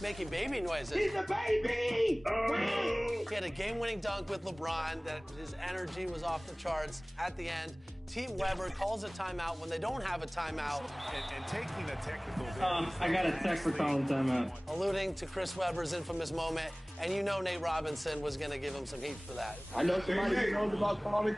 making baby noises. He's a baby! He had a game-winning dunk with LeBron that his energy was off the charts at the end. Team Weber calls a timeout when they don't have a timeout. And taking a technical... I got a text for calling timeout. Alluding to Chris Webber's infamous moment, and you know Nate Robinson was going to give him some heat for that. I know somebody who knows about calling.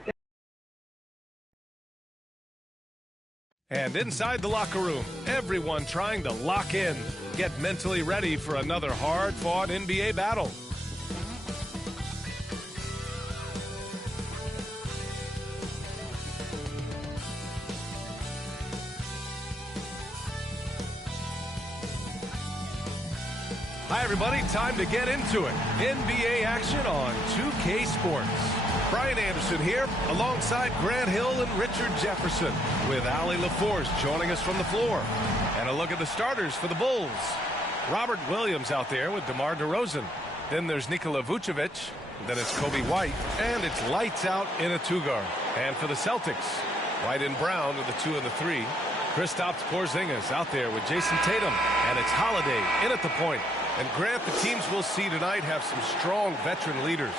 And inside the locker room, everyone trying to lock in, get mentally ready for another hard-fought NBA battle. Hi, everybody. Time to get into it. NBA action on 2K Sports. Brian Anderson here, alongside Grant Hill and Richard Jefferson, with Allie LaForce joining us from the floor. And a look at the starters for the Bulls. Robert Williams out there with DeMar DeRozan. Then there's Nikola Vucevic. Then it's Kobe White. And it's lights out in a two-guard. And for the Celtics, White and Brown with the 2 and the 3. Kristaps Porzingis out there with Jason Tatum. And it's Holiday in at the point. And Grant, the teams we'll see tonight have some strong veteran leaders.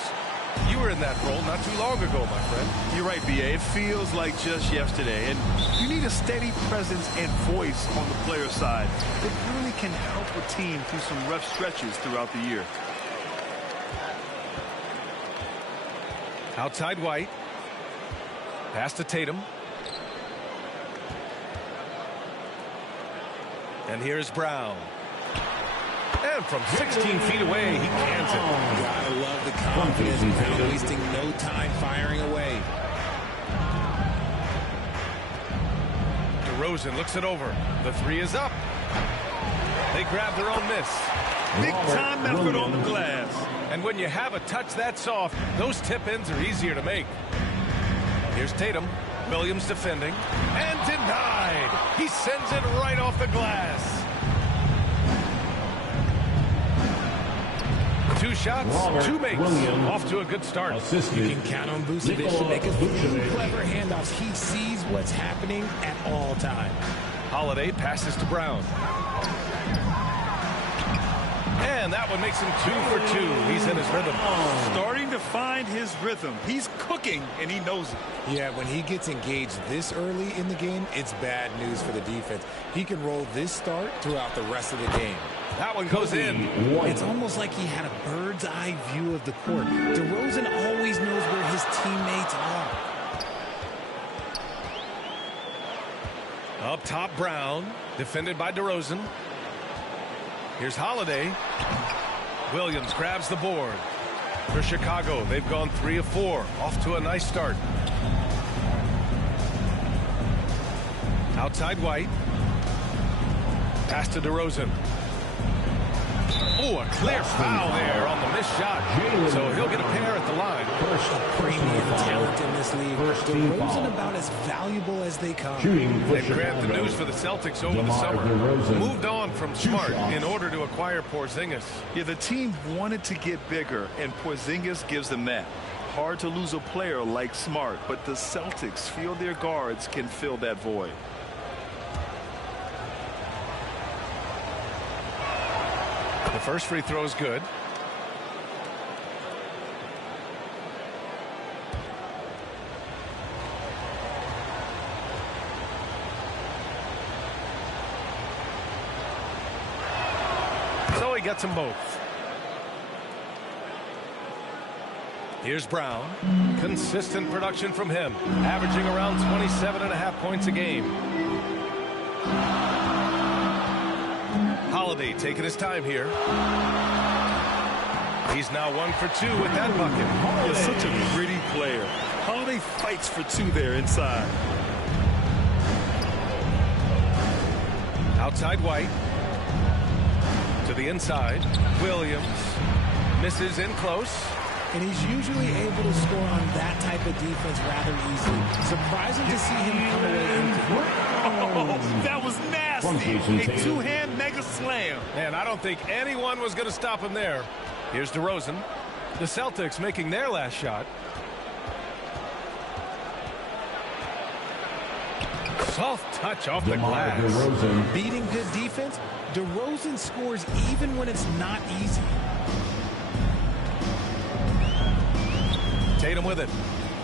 You were in that role not too long ago, my friend. You're right, B.A. It feels like just yesterday. And you need a steady presence and voice on the player side. It really can help a team through some rough stretches throughout the year. Outside White. Pass to Tatum. And here's Brown. And from 16 feet away, he cans it. Gotta love the confidence. Not wasting no time firing away. DeRozan looks it over. The 3 is up. They grab their own miss. Big time effort on the glass. And when you have a touch that soft, those tip-ins are easier to make. Here's Tatum. Williams defending. And denied. He sends it right off the glass. 2 shots, 2 makes. Off to a good start. You can count on Vucevic to make a few clever handoffs. He sees what's happening at all times. Holiday passes to Brown. And that one makes him 2 for 2. He's in his rhythm. Starting to find his rhythm. He's cooking, and he knows it. Yeah, when he gets engaged this early in the game, it's bad news for the defense. He can roll this start throughout the rest of the game. That one goes in. It's almost like he had a bird's eye view of the court. DeRozan always knows where his teammates are. Up top, Brown. Defended by DeRozan. Here's Holiday. Williams grabs the board. For Chicago, they've gone 3 of 4. Off to a nice start. Outside White. Pass to DeRozan. Oh, a clear foul there on the missed shot. So he'll get a pair at the line. Premium talent in this league. DeRozan about as valuable as they come. And Grant, the news for the Celtics over the summer. Moved on from Smart in order to acquire Porzingis. Yeah, the team wanted to get bigger, and Porzingis gives them that. Hard to lose a player like Smart, but the Celtics feel their guards can fill that void. The first free throw is good. So he gets them both. Here's Brown. Consistent production from him, averaging around 27.5 points a game. Holiday taking his time here. He's now 1 for 2 with that bucket. He's such a gritty player. Holiday fights for 2 there inside. Outside White. To the inside. Williams misses in close. And he's usually able to score on that type of defense rather easily. Surprising to see him come away empty. Oh, that was nasty. A 2-hand mega slam. And I don't think anyone was going to stop him there. Here's DeRozan. The Celtics making their last shot. Soft touch off the glass. Beating good defense, DeRozan scores even when it's not easy. Tatum with it.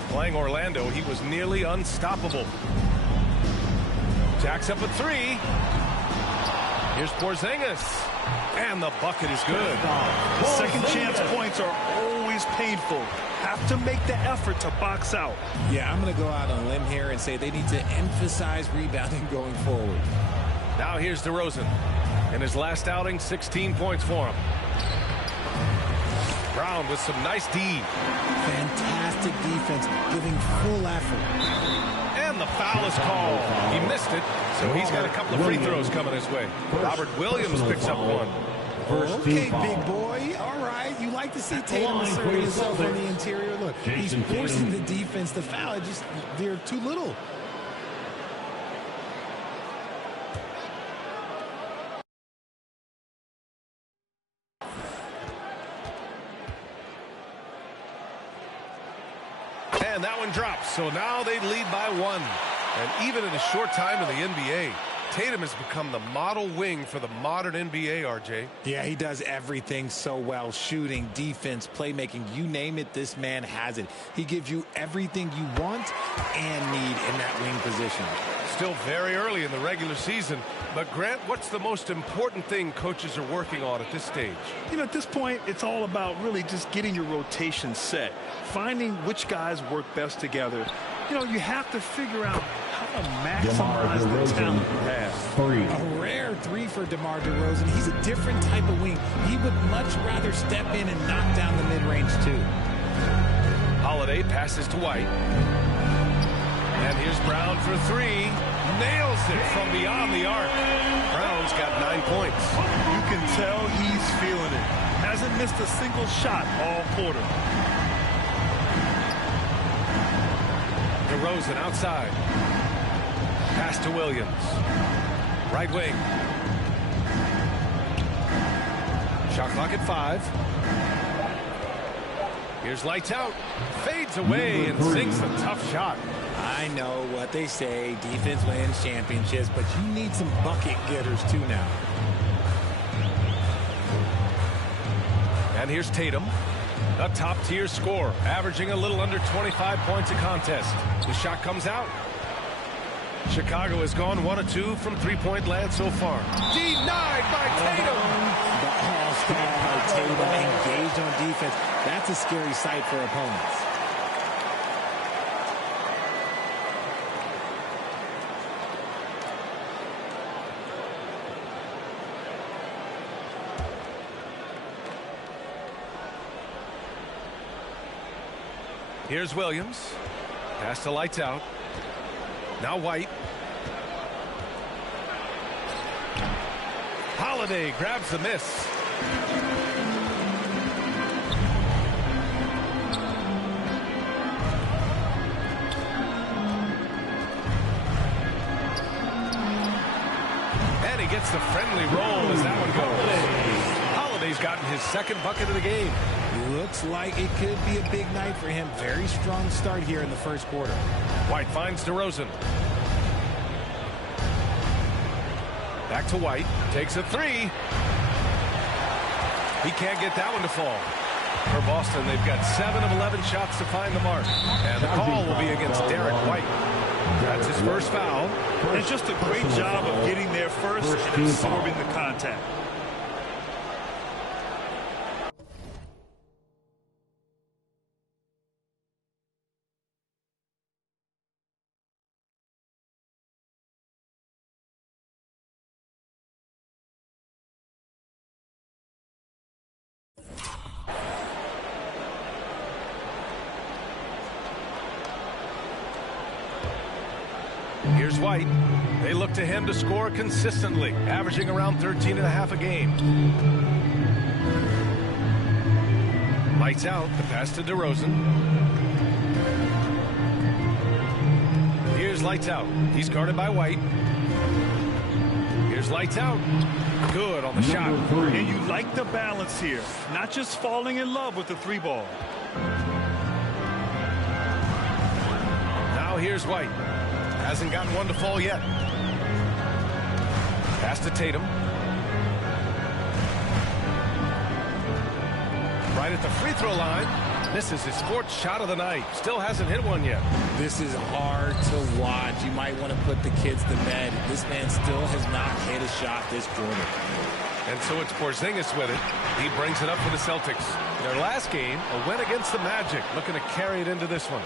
Playing Orlando, he was nearly unstoppable. Jacks up a three. Here's Porzingis. And the bucket is good. Second chance points are always painful. Have to make the effort to box out. Yeah, I'm going to go out on a limb here and say they need to emphasize rebounding going forward. Now here's DeRozan. In his last outing, 16 points for him. Brown with some nice D. Fantastic defense, giving full effort. And the foul is called. He missed it, so he's got a couple of free throws coming his way. Robert Williams picks up one. Okay, big boy. All right. You like to see Tatum asserting himself on the interior. Look, he's forcing the defense to foul. Just they're too little. And that one drops, so now they lead by one. And even in a short time in the NBA, Tatum has become the model wing for the modern NBA, RJ. Yeah, he does everything so well. Shooting, defense, playmaking, you name it, this man has it. He gives you everything you want and need in that wing position. Still very early in the regular season. But, Grant, what's the most important thing coaches are working on at this stage? You know, at this point, it's all about really just getting your rotation set, finding which guys work best together. You know, you have to figure out how to maximize the talent you have. A rare three for DeMar DeRozan. He's a different type of wing. He would much rather step in and knock down the mid-range, too. Holiday passes to White. And here's Brown for three. Nails it from beyond the arc. Brown's got 9 points. You can tell he's feeling it. Hasn't missed a single shot all quarter. DeRozan outside. Pass to Williams. Right wing. Shot clock at 5. Here's lights out. Fades away and sinks a tough shot. I know what they say, defense wins championships, but you need some bucket getters too now. And here's Tatum, a top-tier scorer, averaging a little under 25 points a contest. The shot comes out. Chicago has gone 1 of 2 from three-point land so far. Denied by Tatum. The all-star Tatum engaged on defense. That's a scary sight for opponents. Here's Williams. Pass to lights out. Now White. Holiday grabs the miss. And he gets the friendly roll as that one goes. Holiday's gotten his second bucket of the game. Looks like it could be a big night for him. Very strong start here in the first quarter. White finds DeRozan. Back to White. Takes a three. He can't get that one to fall. For Boston, they've got 7 of 11 shots to find the mark. And the call will be against Derek White. That's his first foul. And just a great job of getting there first and absorbing the contact. Here's White. They look to him to score consistently, averaging around 13.5 a game. Lights out. The pass to DeRozan. Here's lights out. He's guarded by White. Here's lights out. Good on the shot. And you like the balance here. Not just falling in love with the three ball. Now here's White. Hasn't gotten one to fall yet. Pass to Tatum. Right at the free throw line. Misses his fourth shot of the night. Still hasn't hit one yet. This is hard to watch. You might want to put the kids to bed. This man still has not hit a shot this quarter. And so it's Porzingis with it. He brings it up for the Celtics. Their last game, a win against the Magic, looking to carry it into this one.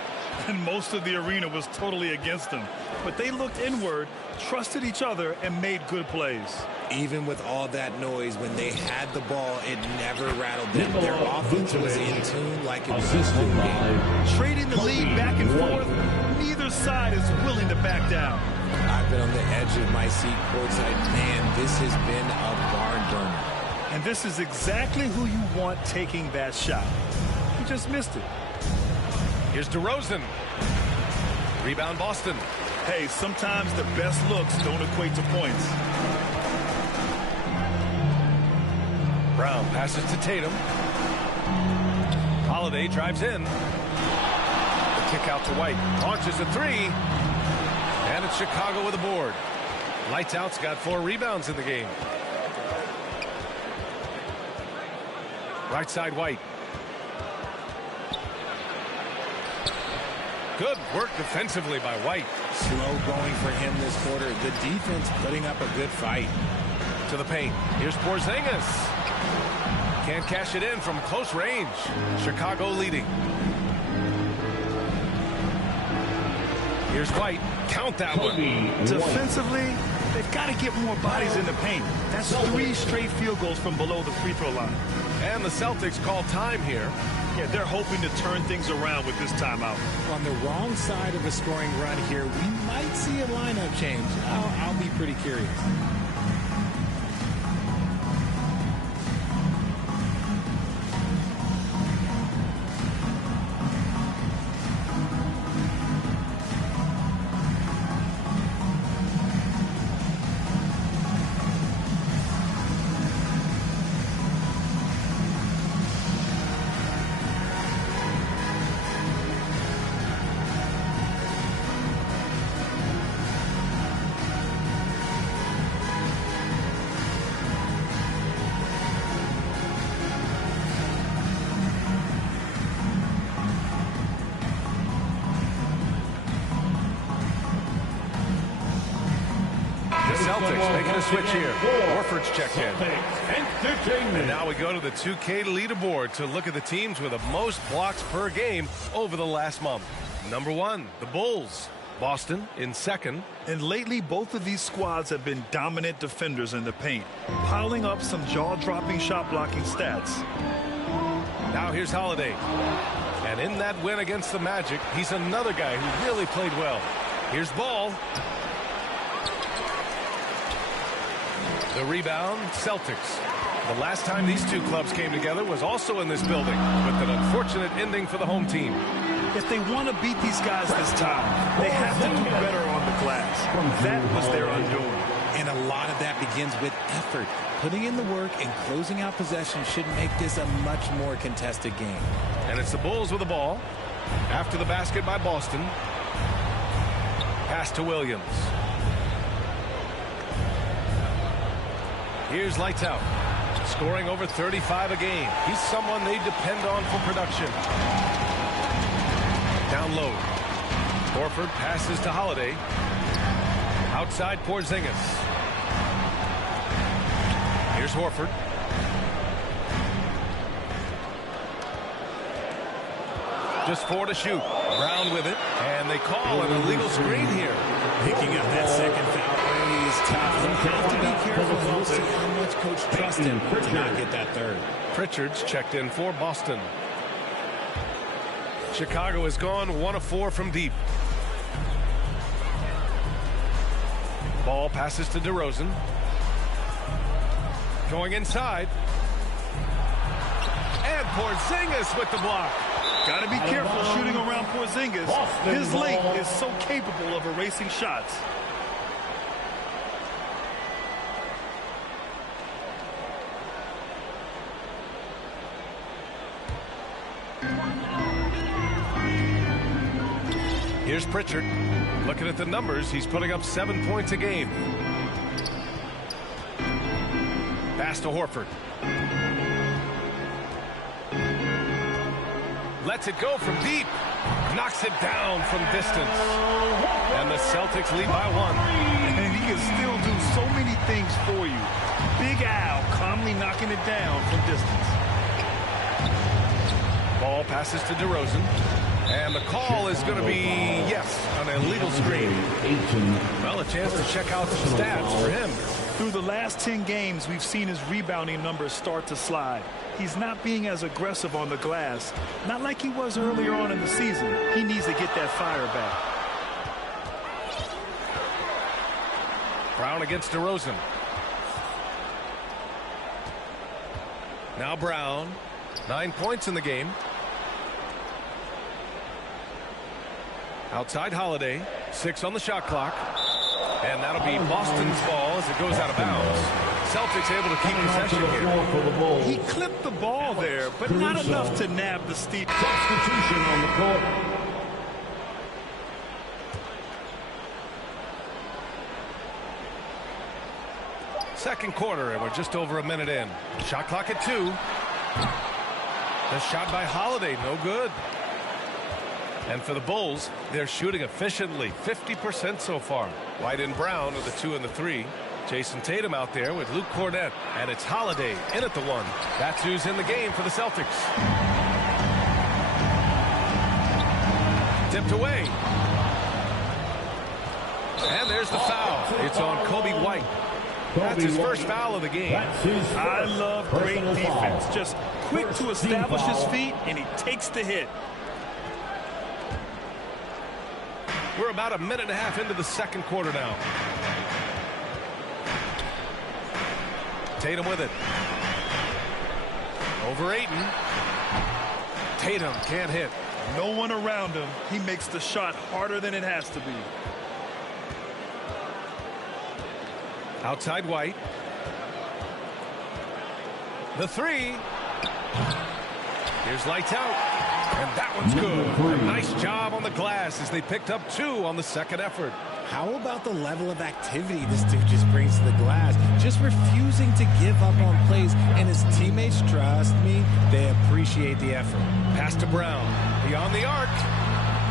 And most of the arena was totally against them. But they looked inward, trusted each other, and made good plays. Even with all that noise, when they had the ball, it never rattled them. Their offense was in tune like it was a home game. Trading the lead back and forth, neither side is willing to back down. I've been on the edge of my seat courtside. Man, this has been a barn burner. And this is exactly who you want taking that shot. He just missed it. Here's DeRozan. Rebound Boston. Hey, sometimes the best looks don't equate to points. Brown passes to Tatum. Holiday drives in. The kick out to White. Launches a three. And it's Chicago with a board. Lights Out's got 4 rebounds in the game. Right side White. Good work defensively by White. Slow going for him this quarter. The defense putting up a good fight. To the paint. Here's Porzingis. Can't cash it in from close range. Chicago leading. Here's White. Count that one. Defensively, they've got to get more bodies in the paint. That's 3 straight field goals from below the free throw line. And the Celtics call time here. Yeah, they're hoping to turn things around with this timeout. On the wrong side of a scoring run here, we might see a lineup change. I'll be pretty curious. Celtics making a switch here. Horford's checked in. And now we go to the 2K leaderboard to look at the teams with the most blocks per game over the last month. Number 1, the Bulls. Boston in second. And lately, both of these squads have been dominant defenders in the paint, piling up some jaw-dropping shot-blocking stats. Now here's Holiday. And in that win against the Magic, he's another guy who really played well. Here's Ball. The rebound, Celtics. The last time these two clubs came together was also in this building, with an unfortunate ending for the home team. If they want to beat these guys this time, they have to do better on the glass. That was their undoing. And a lot of that begins with effort. Putting in the work and closing out possession should make this a much more contested game. And it's the Bulls with the ball. After the basket by Boston. Pass to Williams. Here's Lights Out. Scoring over 35 a game. He's someone they depend on for production. Down low. Horford passes to Holiday. Outside Porzingis. Here's Horford. Just 4 to shoot. Brown with it. And they call an illegal screen here. Picking up that second foul early is tough. You have to be careful. We'll see how much Coach trusts him to not get that third. Pritchard's checked in for Boston. Chicago has gone 1 of 4 from deep. Ball passes to DeRozan. Going inside. And Porzingis with the block. Got to be careful shooting around Porzingis. His length is so capable of erasing shots. Here's Pritchard. Looking at the numbers, he's putting up 7 points a game. Pass to Horford. Lets it go from deep. Knocks it down from distance. And the Celtics lead by 1. And he can still do so many things for you. Big Al calmly knocking it down from distance. Ball passes to DeRozan. And the call is going to be, yes, an illegal screen. Well, a chance to check out some stats for him. Through the last 10 games, we've seen his rebounding numbers start to slide. He's not being as aggressive on the glass. Not like he was earlier on in the season. He needs to get that fire back. Brown against DeRozan. Now Brown. 9 points in the game. Outside Holiday. 6 on the shot clock. And that'll be Boston's ball as it goes out of bounds. Celtics able to keep possession here. He clipped the ball there, but not enough to nab the steal. Substitution on the court. Second quarter, and we're just over a minute in. Shot clock at 2. The shot by Holiday, no good. And for the Bulls, they're shooting efficiently, 50% so far. White and Brown are the 2 and the 3. Jason Tatum out there with Luke Cornett. And it's Holiday in at the 1. That's who's in the game for the Celtics. Tipped away. And there's the foul. It's on Kobe White. That's his first foul of the game. I love great defense. Just quick to establish his feet, and he takes the hit. We're about a minute and a half into the second quarter now. Tatum with it. Over Ayton. Tatum can't hit. No one around him. He makes the shot harder than it has to be. Outside White. The 3. Here's lights out. And that one's good. A nice job on the glass as they picked up 2 on the second effort. How about the level of activity this dude just brings to the glass? Just refusing to give up on plays, and his teammates, trust me, they appreciate the effort. Pass to Brown. Beyond the arc.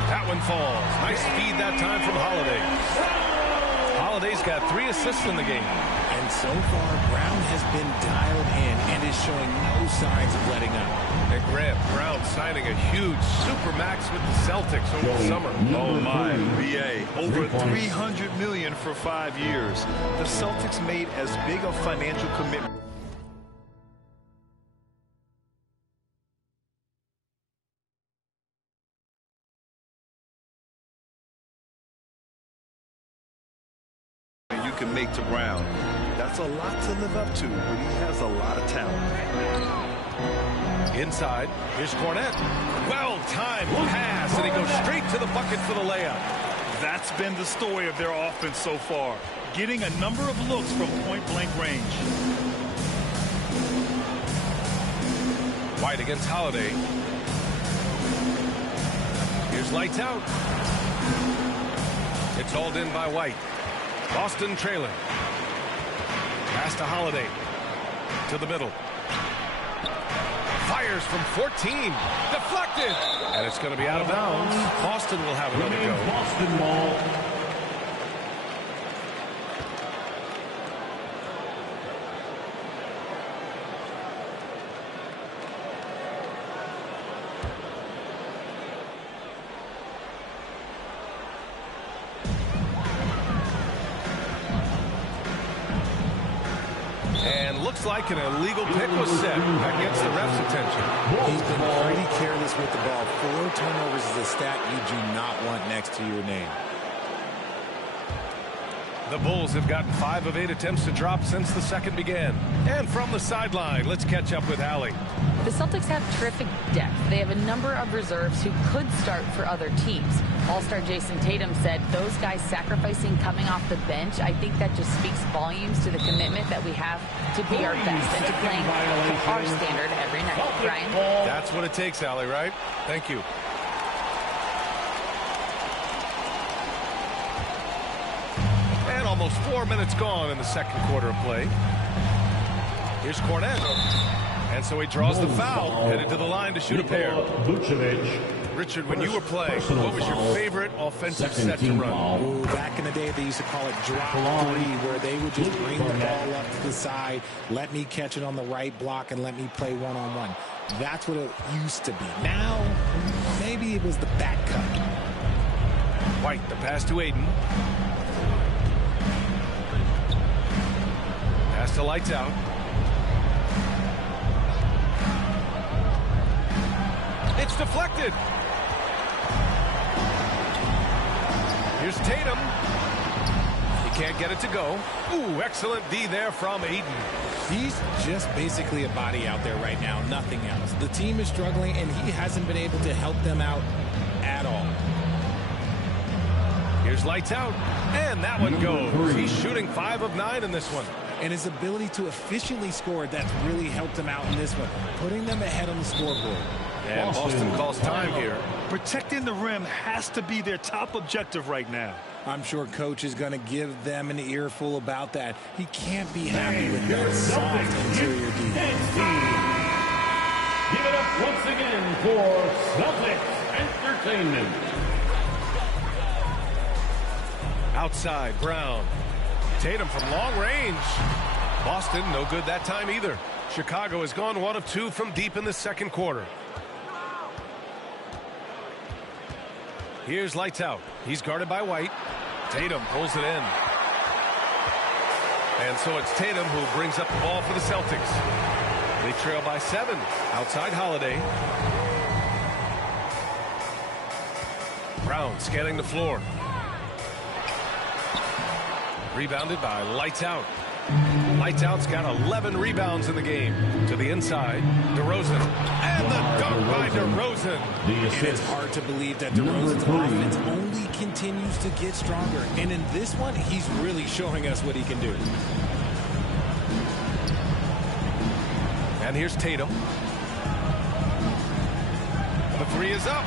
That one falls. Nice speed that time from Holiday. Holiday's got 3 assists in the game. And so far, Brown has been dialed in and is showing no signs of letting up. And Grant, Brown signing a huge supermax with the Celtics over the summer. Oh my, BA. Over $300 million for 5 years. The Celtics made as big a financial commitment. You can make to Brown. That's a lot to live up to, but he has a lot of talent. Inside, here's Cornett. Well-timed pass, and he goes straight to the bucket for the layup. That's been the story of their offense so far, getting a number of looks from point-blank range. White against Holiday. Here's lights out. It's hauled in by White. Boston trailing. Pass to Holiday. To the middle. Fires from 14. Deflected. And it's going to be out of bounds. Boston will have another go. Boston ball. Looks like an illegal pick was set. That gets the ref's attention. He's been pretty careless with the ball. 4 turnovers is a stat you do not want next to your name. The Bulls have gotten 5 of 8 attempts to drop since the second began. And from the sideline, let's catch up with Allie. The Celtics have terrific depth. They have a number of reserves who could start for other teams. All-star Jason Tatum said those guys sacrificing coming off the bench, I think that just speaks volumes to the commitment that we have to be our best and to playing to our standard every night. Ryan? That's what it takes, Allie, right? Thank you. Almost 4 minutes gone in the second quarter of play. Here's Cornette. And so he draws the foul, headed to the line to shoot a pair. Richard, when you were playing, what was your favorite offensive set to run? Ooh, back in the day, they used to call it drop three, where they would just bring the ball up to the side, let me catch it on the right block, and let me play one-on-one. That's what it used to be. Now, maybe it was the back cut. White, the pass to Aiden. Pass to Lights Out. It's deflected. Here's Tatum. He can't get it to go. Ooh, excellent D there from Aiden. He's just basically a body out there right now, nothing else. The team is struggling, and he hasn't been able to help them out at all. Here's Lights Out, and that one goes. He's shooting 5 of 9 in this one. And his ability to efficiently score, that's really helped him out in this one, putting them ahead on the scoreboard. And Boston calls time here. Protecting the rim has to be their top objective right now. I'm sure coach is going to give them an earful about that. He can't be happy with that soft interior defense. Give it up once again for Celtics Entertainment. Outside, Brown. Tatum from long range. Boston, no good that time either. Chicago has gone 1 of 2 from deep in the second quarter. Here's Lights Out. He's guarded by White. Tatum pulls it in. And so it's Tatum who brings up the ball for the Celtics. They trail by 7. Outside Holiday. Brown scanning the floor. Rebounded by Lights Out. Lights Out's got 11 rebounds in the game. To the inside, DeRozan. And the dunk by DeRozan. And it's hard to believe that DeRozan's offense only continues to get stronger. And in this one, he's really showing us what he can do. And here's Tatum. The 3 is up.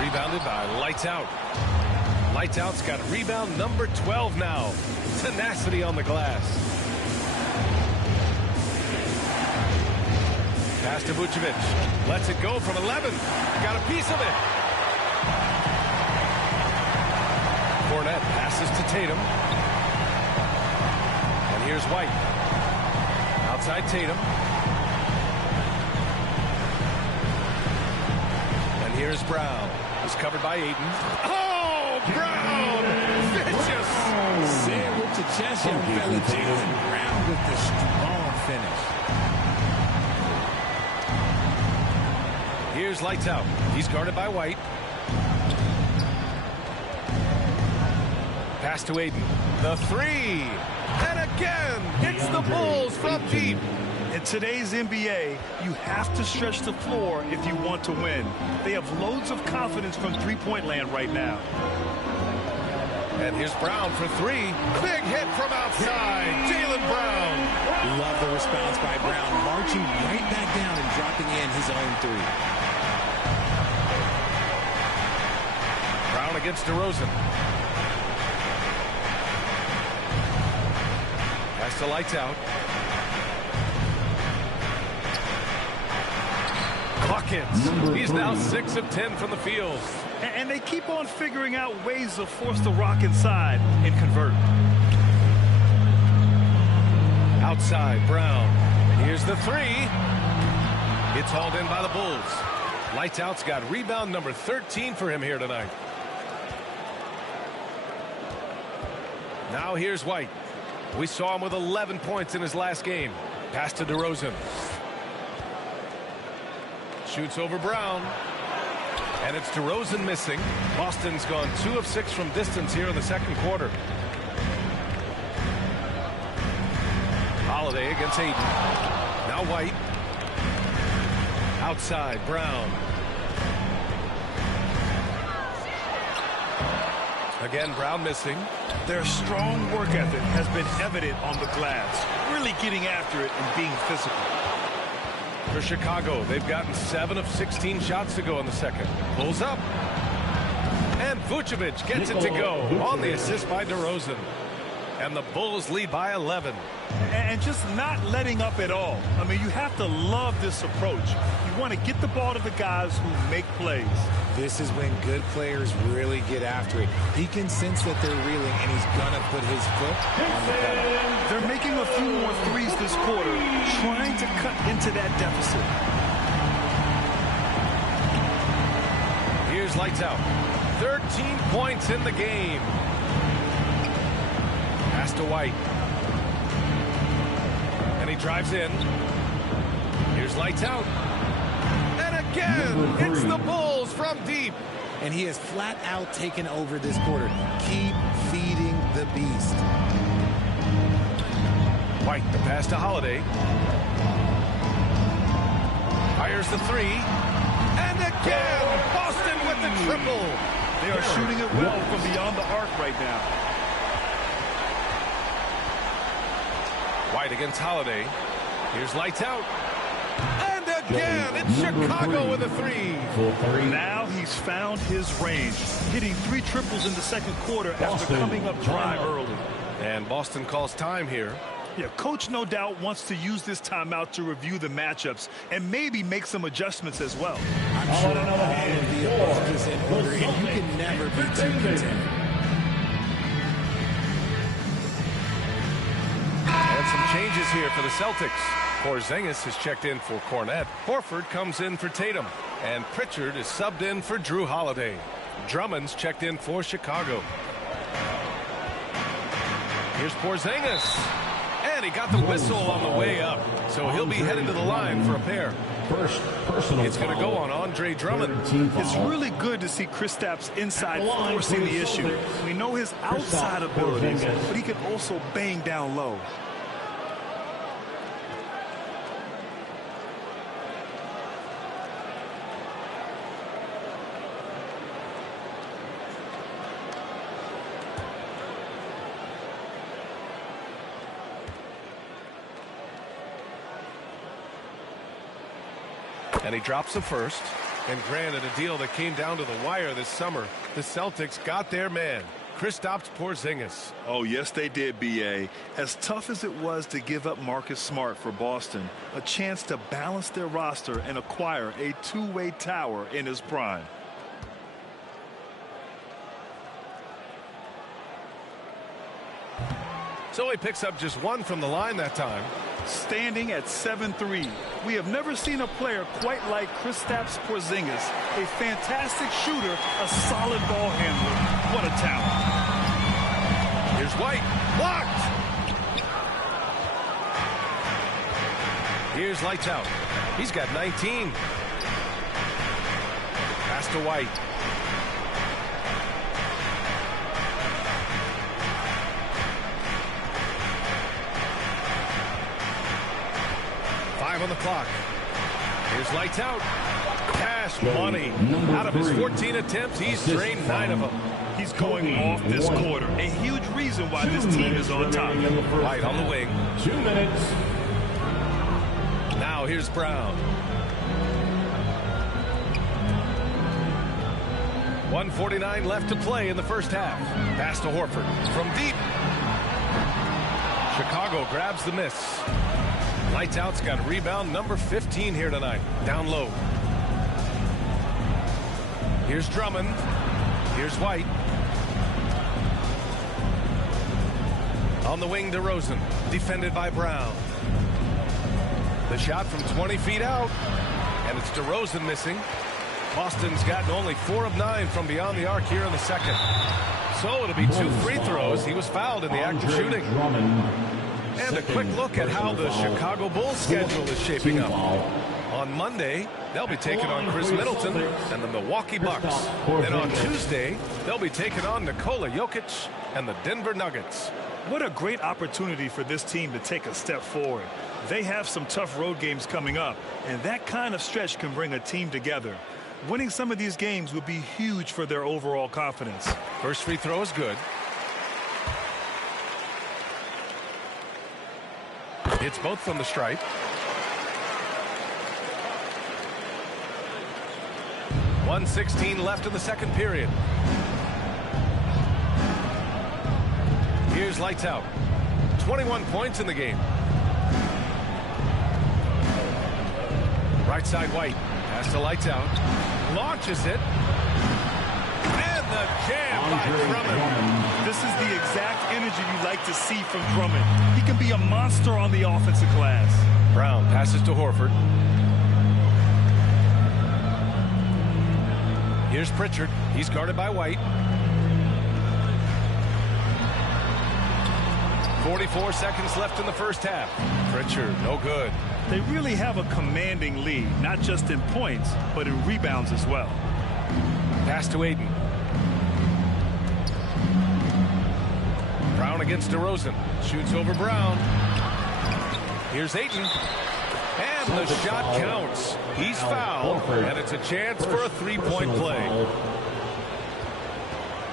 Rebounded by Lights Out. Lights Out's got rebound number 12 now. Tenacity on the glass. Pass to Vucevic. Lets it go from 11. Got a piece of it. Cornette passes to Tatum. And here's White. Outside Tatum. And here's Brown. He's covered by Aiden. Oh, Brown! Vicious! Say it with the chest, young fella. Jaylen Brown with the strong finish. Here's Lights Out. He's guarded by White. Pass to Aiden. The 3. And again, hits the Bulls from deep. In today's NBA, you have to stretch the floor if you want to win. They have loads of confidence from three-point land right now. And here's Brown for 3. Big hit from outside. Jaylen Brown. Love the response by Brown, marching right back down and dropping in his own 3. Brown against DeRozan. Pass to Lights Out. Buckets. He's now 6 of 10 from the field. And they keep on figuring out ways to force the rock inside and convert. Outside, Brown. Here's the 3. It's hauled in by the Bulls. Lights Out's got rebound number 13 for him here tonight. Now here's White. We saw him with 11 points in his last game. Pass to DeRozan. Shoots over Brown. And it's DeRozan missing. Boston's gone 2 of 6 from distance here in the second quarter. Holiday against Aiden. Now White. Outside, Brown. Again, Brown missing. Their strong work ethic has been evident on the glass, really getting after it and being physical. For Chicago, they've gotten 7 of 16 shots to go in the second. Pulls up. And Vucevic gets it to go on the assist by DeRozan. And the Bulls lead by 11. And just not letting up at all. I mean, you have to love this approach. You want to get the ball to the guys who make plays. This is when good players really get after it. He can sense that they're reeling, and he's going to put his foot on the pedal. They're making a few more threes this quarter, trying to cut into that deficit. Here's lights out. 13 points in the game. Pass to White. And he drives in. Here's lights out. And again, it's the Bulls from deep. And he has flat out taken over this quarter. Keep feeding the beast. White, the pass to Holiday. Fires the three. And again, Boston with the triple. They are shooting it well from beyond the arc right now. White against Holiday. Here's lights out. And again, it's Chicago with a three. Now he's found his range, hitting 3 triples in the second quarter after coming up dry early. And Boston calls time here. Yeah, coach no doubt wants to use this timeout to review the matchups and maybe make some adjustments as well. I'm sure all of the above is in order, and you can never be too content. And some changes here for the Celtics. Porzingis has checked in for Cornette. Horford comes in for Tatum. And Pritchard is subbed in for Drew Holiday. Drummond's checked in for Chicago. Here's Porzingis. And he got the whistle on the way up. So he'll be headed to the line for a pair. First personal It's going to go on Andre Drummond. It's really good to see Kristaps inside forcing the issue. We know his outside abilities, but he can also bang down low. And he drops the first. And granted, a deal that came down to the wire this summer. The Celtics got their man, Kristaps Porzingis. Oh, yes, they did, B.A. As tough as it was to give up Marcus Smart for Boston, a chance to balance their roster and acquire a two-way tower in his prime. So he picks up just one from the line that time. Standing at 7-3, we have never seen a player quite like Kristaps Porzingis. A fantastic shooter, a solid ball handler. What a talent. Here's White. Blocked. Here's lights out. He's got 19. Pass to White. On the clock. Here's lights out. Cash money. Out of his 14 attempts, he's drained 9 of them. He's going off this quarter. A huge reason why this team is on top. White on the wing. 2 minutes. Now here's Brown. 1:49 left to play in the first half. Pass to Horford. From deep. Chicago grabs the miss. Lights out's got rebound number 15 here tonight. Down low. Here's Drummond. Here's White. On the wing, DeRozan. Defended by Brown. The shot from 20 feet out. And it's DeRozan missing. Boston's gotten only 4 of 9 from beyond the arc here in the second. So it'll be 2 free throws. He was fouled in the act of shooting. And a quick look at how the Chicago Bulls schedule is shaping up. On Monday, they'll be taking on Chris Middleton and the Milwaukee Bucks. Then on Tuesday, they'll be taking on Nikola Jokic and the Denver Nuggets. What a great opportunity for this team to take a step forward. They have some tough road games coming up, and that kind of stretch can bring a team together. Winning some of these games would be huge for their overall confidence. First free throw is good. It's both from the stripe. .116 left in the second period. Here's lights out. 21 points in the game. Right side White. Pass to lights out. Launches it. And the jam by Drummond. This is the exact energy you like to see from Drummond. He can be a monster on the offensive glass. Brown passes to Horford. Here's Pritchard. He's guarded by White. 44 seconds left in the first half. Pritchard, no good. They really have a commanding lead, not just in points, but in rebounds as well. Pass to Aiden. Brown against DeRozan. Shoots over Brown. Here's Aiden. And the shot counts. He's fouled, and it's a chance for a three-point play.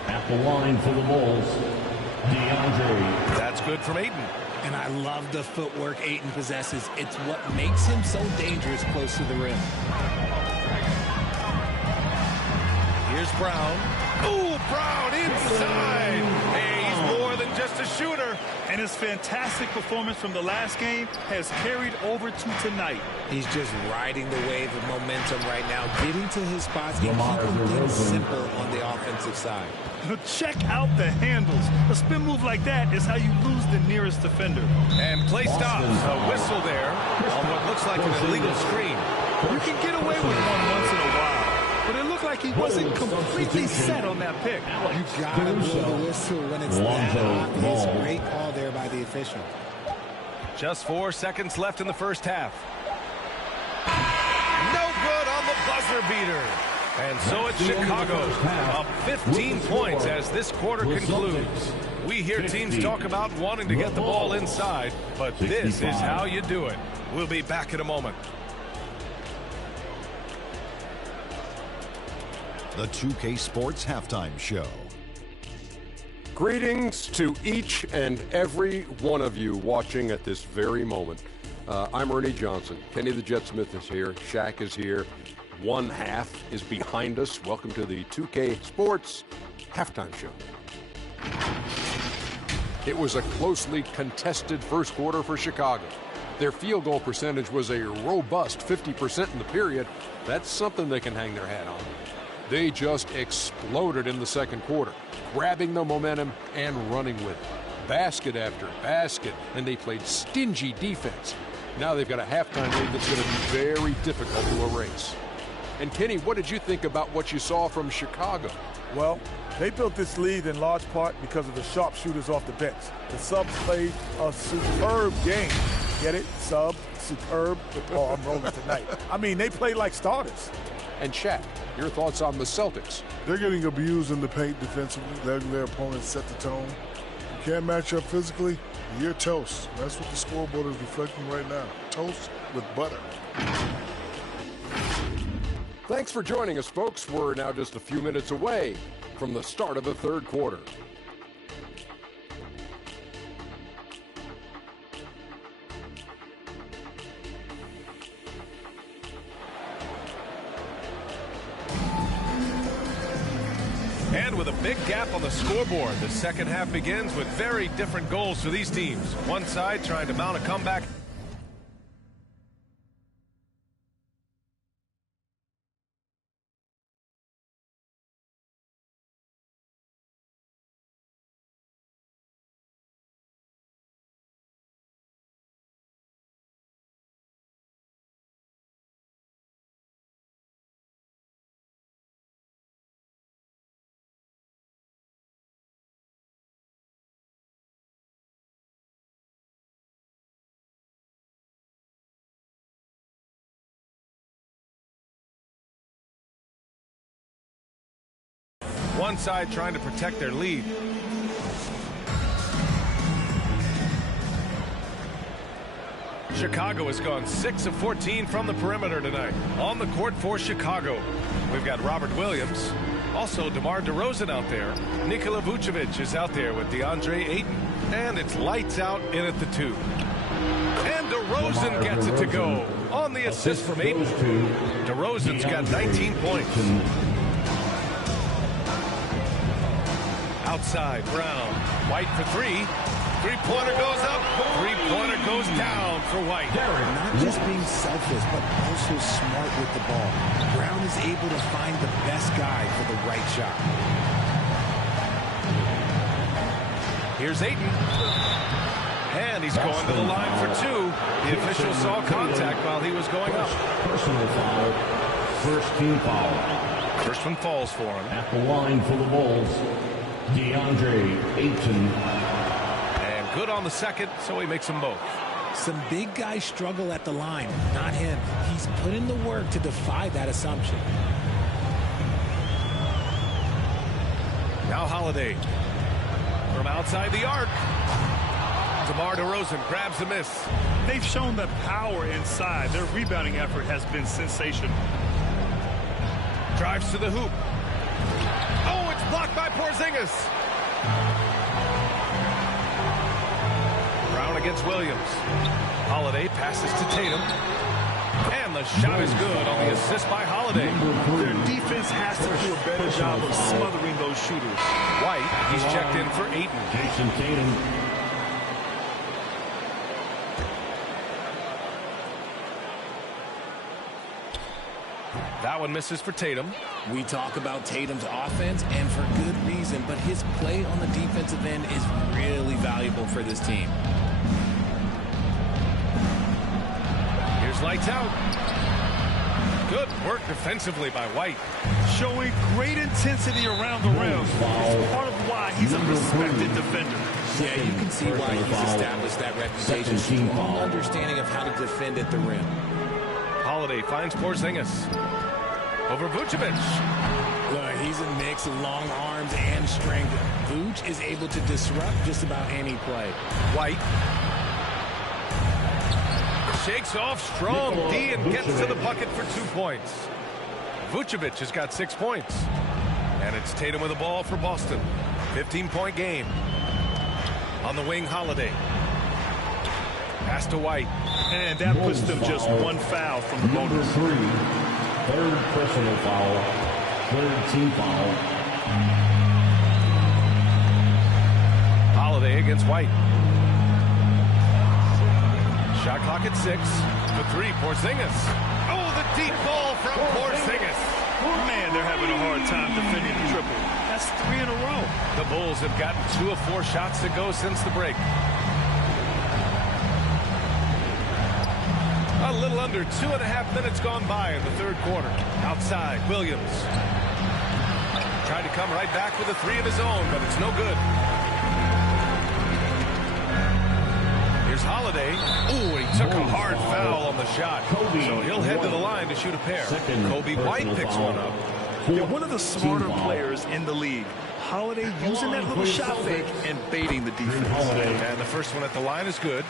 At the line for the Bulls, DeAndre. That's good from Aiden. And I love the footwork Ayton possesses. It's what makes him so dangerous close to the rim. Here's Brown. Ooh, Brown inside. Hey, he's more than just a shooter. And his fantastic performance from the last game has carried over to tonight. He's just riding the wave of momentum right now, getting to his spots and keeping things simple on the offensive side. Check out the handles. A spin move like that is how you lose the nearest defender. And play stops. A whistle there on what looks like an illegal screen. You can get away with one once in a while, but it looked like he wasn't completely set on that pick. You gotta blow the whistle when it's that obvious. Great call there by the official. Just 4 seconds left in the first half. No good on the buzzer beater. And so it's Chicago up 15 points as this quarter concludes. We hear teams talk about wanting to get the ball inside, but this is how you do it. We'll be back in a moment. The 2K Sports Halftime Show. Greetings to each and every one of you watching at this very moment. I'm Ernie Johnson. Kenny the Jet Smith is here. Shaq is here. One half is behind us. Welcome to the 2K Sports Halftime Show. It was a closely contested first quarter for Chicago. Their field goal percentage was a robust 50% in the period. That's something they can hang their hat on. They just exploded in the second quarter, grabbing the momentum and running with it. Basket after basket, and they played stingy defense. Now they've got a halftime lead that's going to be very difficult to erase. And Kenny, what did you think about what you saw from Chicago? Well, they built this lead in large part because of the sharpshooters off the bench. The subs played a superb game. Get it? Sub, superb. Oh, I'm rolling tonight. I mean, they played like starters. And Shaq, your thoughts on the Celtics? They're getting abused in the paint defensively, letting their opponents set the tone. You can't match up physically, you're toast. That's what the scoreboard is reflecting right now. Toast with butter. Thanks for joining us, folks. We're now just a few minutes away from the start of the third quarter. And with a big gap on the scoreboard, the second half begins with very different goals for these teams. One side trying to mount a comeback. One side trying to protect their lead. Chicago has gone 6 of 14 from the perimeter tonight. On the court for Chicago, we've got Robert Williams. Also, DeMar DeRozan out there. Nikola Vucevic is out there with DeAndre Ayton. And it's lights out in at the 2. And DeRozan gets it to go. On the assist from Ayton. DeRozan's got 19 points. Outside, Brown. White for three. Three-pointer goes up. Three-pointer goes down for White. Not just being selfless, but also smart with the ball. Brown is able to find the best guy for the right shot. Here's Ayton. And he's going to the line for two. The official saw contact while he was going up. Personal foul. First team foul. First one falls for him. At the line for the Bulls, DeAndre Ayton. And good on the second, so he makes them both. Some big guys struggle at the line, not him. He's put in the work to defy that assumption. Now Holiday. From outside the arc. DeMar DeRozan grabs the miss. They've shown the power inside. Their rebounding effort has been sensational. Drives to the hoop. Oh, it's blocked by Porzingis. Brown against Williams. Holiday passes to Tatum. And the shot is good on the assist by Holiday. Their defense has to do a better job of smothering those shooters. White, he's checked in for Ayton. Jason Tatum. That one misses for Tatum. We talk about Tatum's offense, and for good reason, but his play on the defensive end is really valuable for this team. Here's lights out. Good work defensively by White. Showing great intensity around the rim. It's part of why he's a respected defender. Yeah, you can see why he's established that reputation. Strong understanding of how to defend at the rim. Holiday finds Porzingis. Over Vucevic. Look, he's a mix of long arms and strength. Vuce is able to disrupt just about any play. White. Shakes off strong D and gets to the bucket for 2 points. Vucevic has got 6 points. And it's Tatum with the ball for Boston. 15-point game. On the wing, Holiday. Pass to White. And that puts them just one foul from the bonus. Number 3. Third personal foul. Third team foul. Holiday against White. Shot clock at 6. For 3, Porzingis. Oh, the deep ball from Porzingis. Man, they're having a hard time defending the triple. That's 3 in a row. The Bulls have gotten 2 of 4 shots to go since the break. A little under 2.5 minutes gone by in the third quarter. Outside, Williams. Tried to come right back with a 3 of his own, but it's no good. Here's Holiday. Ooh, he took a hard foul on the shot. So he'll head to the line to shoot a pair. Kobe White picks one up. They're one of the smarter players in the league. Holiday using that little shot fake and baiting the defense. And the first one at the line is good.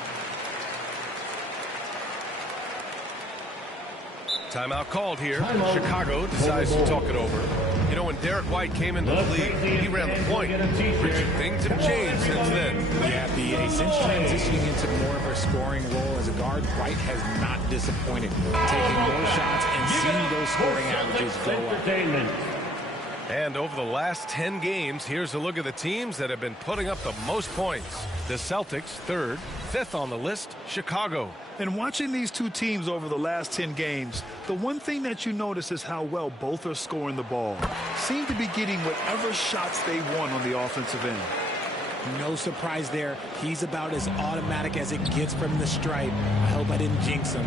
Timeout called here. Chicago decides to talk it over. You know, when Derek White came into the league, he ran the point. Richard, things have changed since then. Yeah, BA, since transitioning into more of a scoring role as a guard, White has not disappointed. Taking more shots and seeing those scoring averages go up. And over the last 10 games, here's a look at the teams that have been putting up the most points. The Celtics, 3rd. 5th on the list, Chicago. And watching these two teams over the last 10 games, the one thing that you notice is how well both are scoring the ball. Seem to be getting whatever shots they want on the offensive end. No surprise there. He's about as automatic as it gets from the stripe. I hope I didn't jinx him.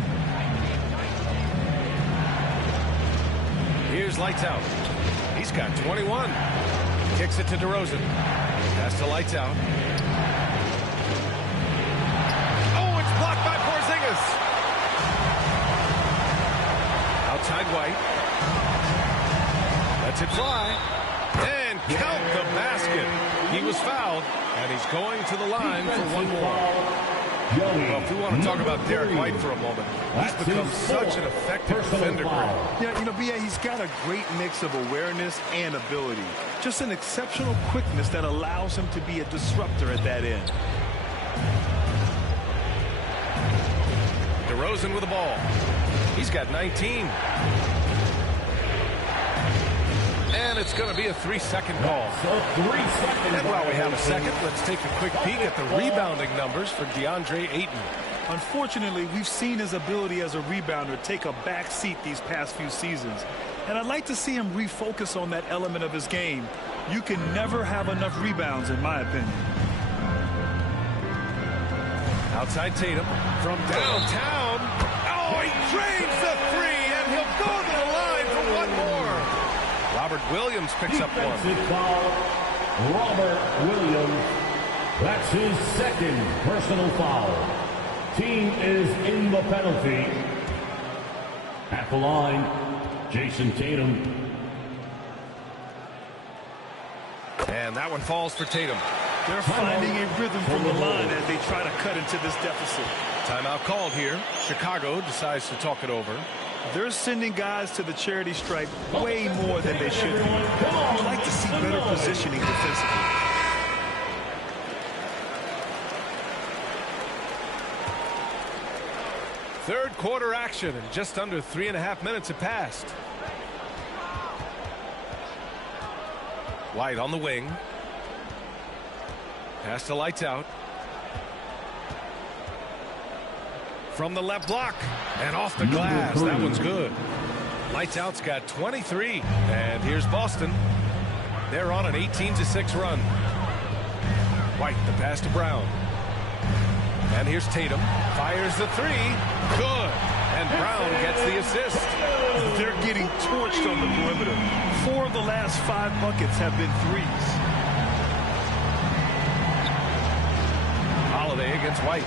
Here's lights out. He's got 21. Kicks it to DeRozan. Pass to lights out. Oh, it's blocked by Porzingis. Outside White. Lets it fly. And count the basket. He was fouled, and he's going to the line for one more. Well, if we want to talk about Derek White for a moment, he's become such an effective defender. Yeah, you know, B.A., he's got a great mix of awareness and ability. Just an exceptional quickness that allows him to be a disruptor at that end. DeRozan with the ball. He's got 19. And it's going to be a 3-second call. And while we have a second, let's take a quick peek at the rebounding numbers for DeAndre Ayton. Unfortunately, we've seen his ability as a rebounder take a back seat these past few seasons. And I'd like to see him refocus on that element of his game. You can never have enough rebounds, in my opinion. Outside Tatum from downtown. Oh, he drains the three, and he'll go to the line for one more. Robert Williams picks up one. Robert Williams. That's his second personal foul. Team is in the penalty. At the line, Jason Tatum. And that one falls for Tatum. They're finding a rhythm from the line as they try to cut into this deficit. Timeout called here. Chicago decides to talk it over. They're sending guys to the charity stripe way more than they should be. I'd like to see better positioning defensively. Third quarter action, and just under 3.5 minutes have passed. White on the wing. Pass to Lights Out. From the left block and off the glass. That one's good. Lights Out's got 23. And here's Boston. They're on an 18-6 run. White, the pass to Brown. And here's Tatum. Fires the three. Good. And Brown gets the assist. They're getting torched on the perimeter. 4 of the last 5 buckets have been threes. Holiday against White.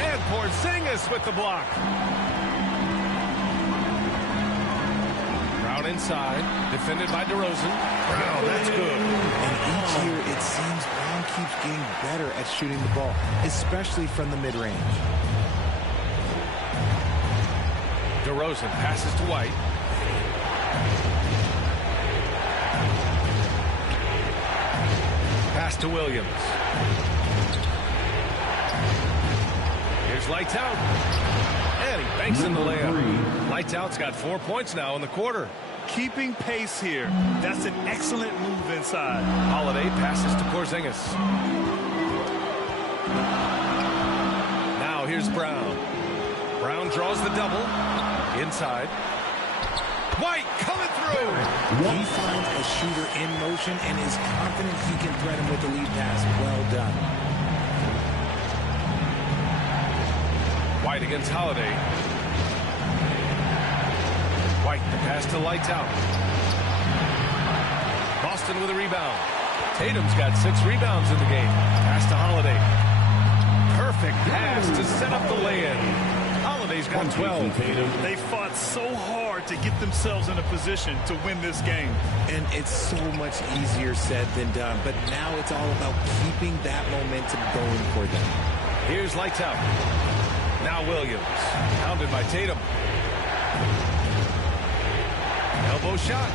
And Porzingis with the block. Brown inside. Defended by DeRozan. Brown, that's good. And each year it seems Brown keeps getting better at shooting the ball, especially from the mid-range. DeRozan passes to White. Pass to Williams. Here's Lights Out. And he banks in the layup. Lights Out's got 4 points now in the quarter. Keeping pace here. That's an excellent move inside. Holiday passes to Porzingis. Now here's Brown. Brown draws the double. Inside. White coming through. He finds a shooter in motion and is confident he can thread him with the lead pass. Well done. White against Holiday. White, the pass to Lights Out. Boston with a rebound. Tatum's got 6 rebounds in the game. Pass to Holiday. Perfect pass to set up the lay-in. Holiday's got 12. They fought so hard to get themselves in a position to win this game. And it's so much easier said than done. But now it's all about keeping that momentum going for them. Here's Lights Out. Now Williams. Pounded by Tatum. Elbow shot.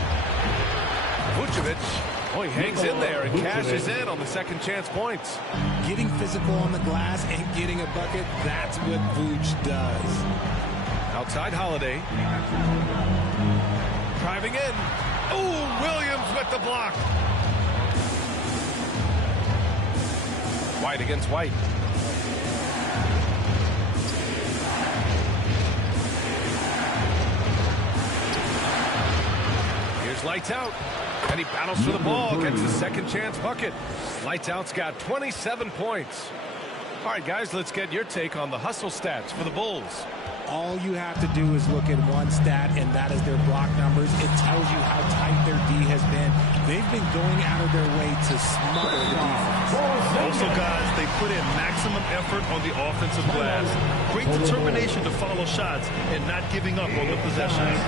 Vucevic. Oh, he hangs in there and cashes in on the second chance points. Getting physical on the glass and getting a bucket, that's what Vooch does. Outside Holiday. Driving in. Oh, Williams with the block. White against White. Here's Lights Out. And he battles for the ball, gets the second chance bucket. Lights Out's got 27 points. All right, guys, let's get your take on the hustle stats for the Bulls. All you have to do is look at one stat, and that is their block numbers. It tells you how tight their D has been. They've been going out of their way to smother the defense. Also, guys, they put in maximum effort on the offensive glass. Great determination to follow shots and not giving up on the possessions.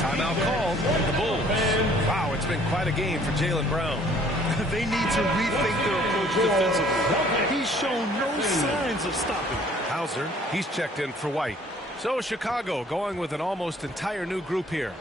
Timeout called. The Bulls. Wow, it's been quite a game for Jaylen Brown. They need to rethink their approach defensively. He's shown no signs of stopping. Hauser, he's checked in for White. So Chicago going with an almost entire new group here.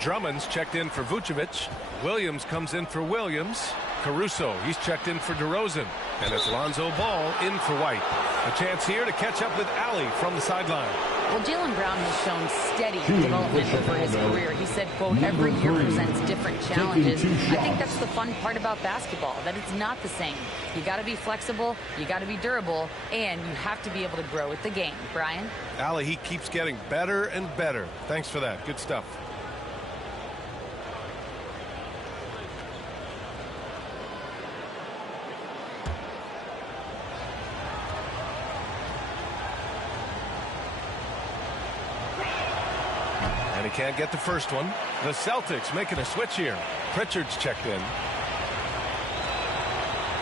Drummond's checked in for Vucevic. Williams comes in for Williams. Caruso, he's checked in for DeRozan. And it's Lonzo Ball in for White. A chance here to catch up with Alley from the sideline. Well, Jaylen Brown has shown steady development over his career. He said, quote, every year presents different challenges. I think that's the fun part about basketball, that it's not the same. You got to be flexible, you got to be durable, and you have to be able to grow with the game. Brian? Allie, he keeps getting better and better. Thanks for that. Good stuff. He can't get the first one. The Celtics making a switch here. Pritchard's checked in.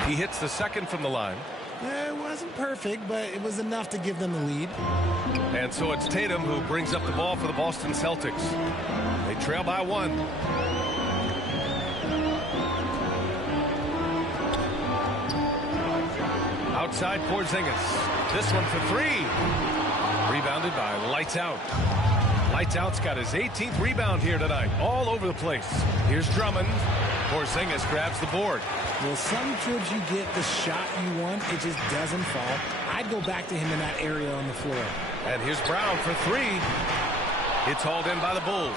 He hits the second from the line. Yeah, it wasn't perfect, but it was enough to give them the lead. And so it's Tatum who brings up the ball for the Boston Celtics. They trail by 1. Outside Porzingis. This one for 3. Rebounded by Lights Out. Lights Out's got his 18th rebound here tonight. All over the place. Here's Drummond. Porzingis grabs the board. Well, some trips you get the shot you want, it just doesn't fall. I'd go back to him in that area on the floor. And here's Brown for 3. It's hauled in by the Bulls.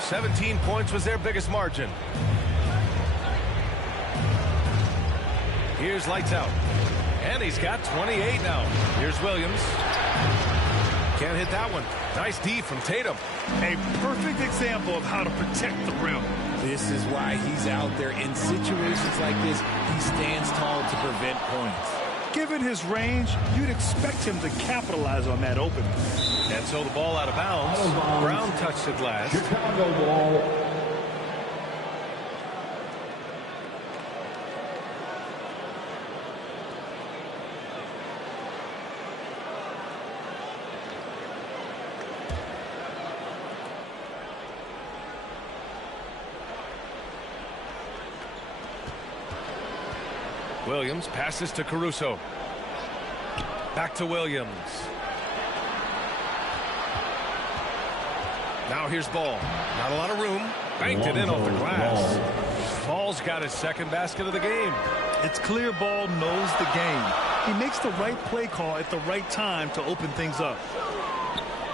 17 points was their biggest margin. Here's Lights Out. And he's got 28 now. Here's Williams. Can't hit that one. Nice D from Tatum. A perfect example of how to protect the rim. This is why he's out there in situations like this. He stands tall to prevent points. Given his range, you'd expect him to capitalize on that opening. And so the ball out of bounds. Brown touched it last. Chicago ball. Williams passes to Caruso. Back to Williams. Now here's Ball. Not a lot of room. Banked it in off the glass. Ball's got his second basket of the game. It's clear Ball knows the game. He makes the right play call at the right time to open things up.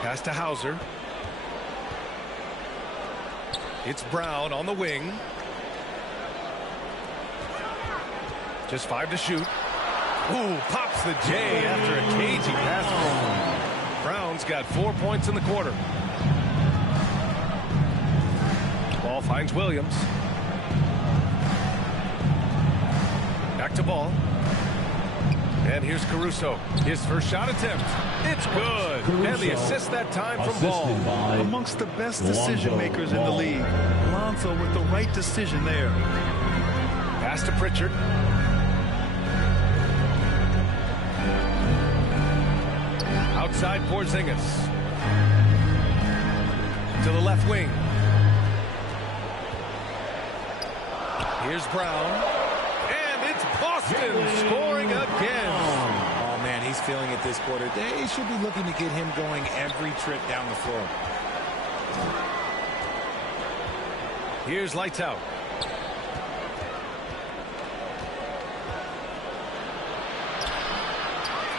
Pass to Hauser. It's Brown on the wing. Just 5 to shoot. Ooh, pops the J after a cagey pass. Brown's got 4 points in the quarter. Ball finds Williams. Back to Ball. And here's Caruso. His first shot attempt. It's good. Caruso, and the assist that time from Ball. Amongst the best decision makers in the league. Lonzo with the right decision there. Pass to Pritchard. Outside Porzingis. To the left wing. Here's Brown. And it's Boston scoring again. Oh, man, he's feeling it this quarter. They should be looking to get him going every trip down the floor. Here's Lights Out.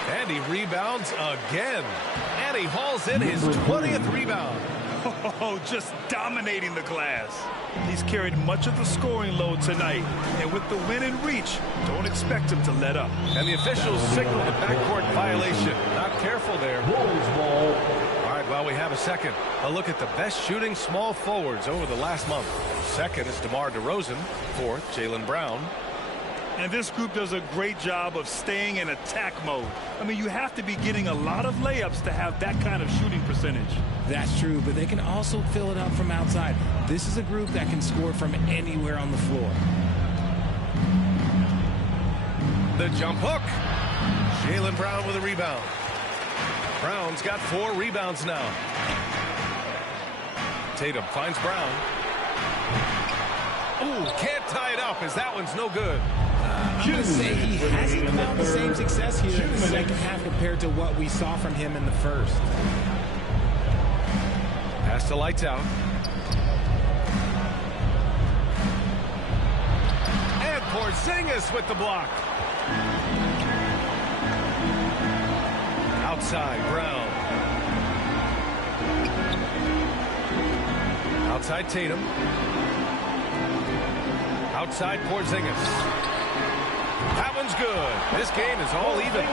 And he rebounds again. And he hauls in his 20th rebound. Oh, just dominating the glass. He's carried much of the scoring load tonight. And with the win in reach, don't expect him to let up. And the officials signal the backcourt violation. Not careful there. All right, well, we have a second. A look at the best shooting small forwards over the last month. Second is DeMar DeRozan. Fourth, Jaylen Brown. And this group does a great job of staying in attack mode. I mean, you have to be getting a lot of layups to have that kind of shooting percentage. That's true, but they can also fill it up from outside. This is a group that can score from anywhere on the floor. The jump hook. Jaylen Brown with a rebound. Brown's got 4 rebounds now. Tatum finds Brown. Ooh, can't tie it up as that one's no good. I'm going to say he hasn't found the same success here in the second half compared to what we saw from him in the first. Pass to Lights Out. And Porzingis with the block. Outside, Brown. Inside Tatum. Outside Porzingis. That one's good. This game is all even.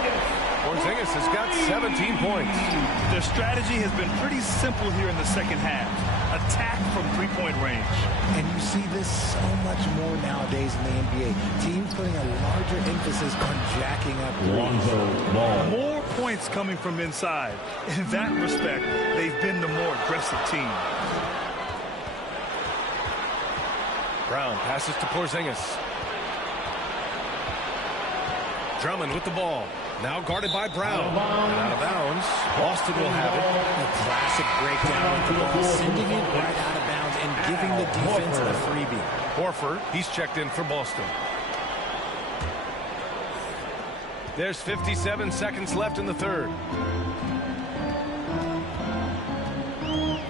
Porzingis has got 17 points. Their strategy has been pretty simple here in the second half. Attack from three-point range. And you see this so much more nowadays in the NBA. Teams putting a larger emphasis on jacking up threes. More points coming from inside. In that respect, they've been the more aggressive team. Brown passes to Porzingis. Drummond with the ball. Now guarded by Brown. And out of bounds. Boston will have it. A classic breakdown with the ball, sending it right out of bounds and giving the defense a freebie. Horford, he's checked in for Boston. There's 57 seconds left in the third.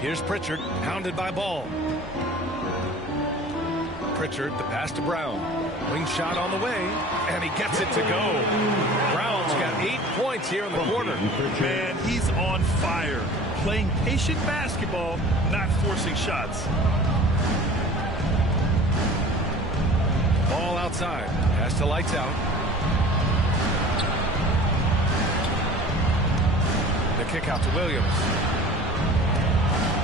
Here's Pritchard, hounded by Ball. Pritchard, the pass to Brown. Wing shot on the way, and he gets it to go. Brown's got 8 points here in the quarter. Man, he's on fire. Playing patient basketball, not forcing shots. Ball outside. Pass to Lights Out. The kick out to Williams.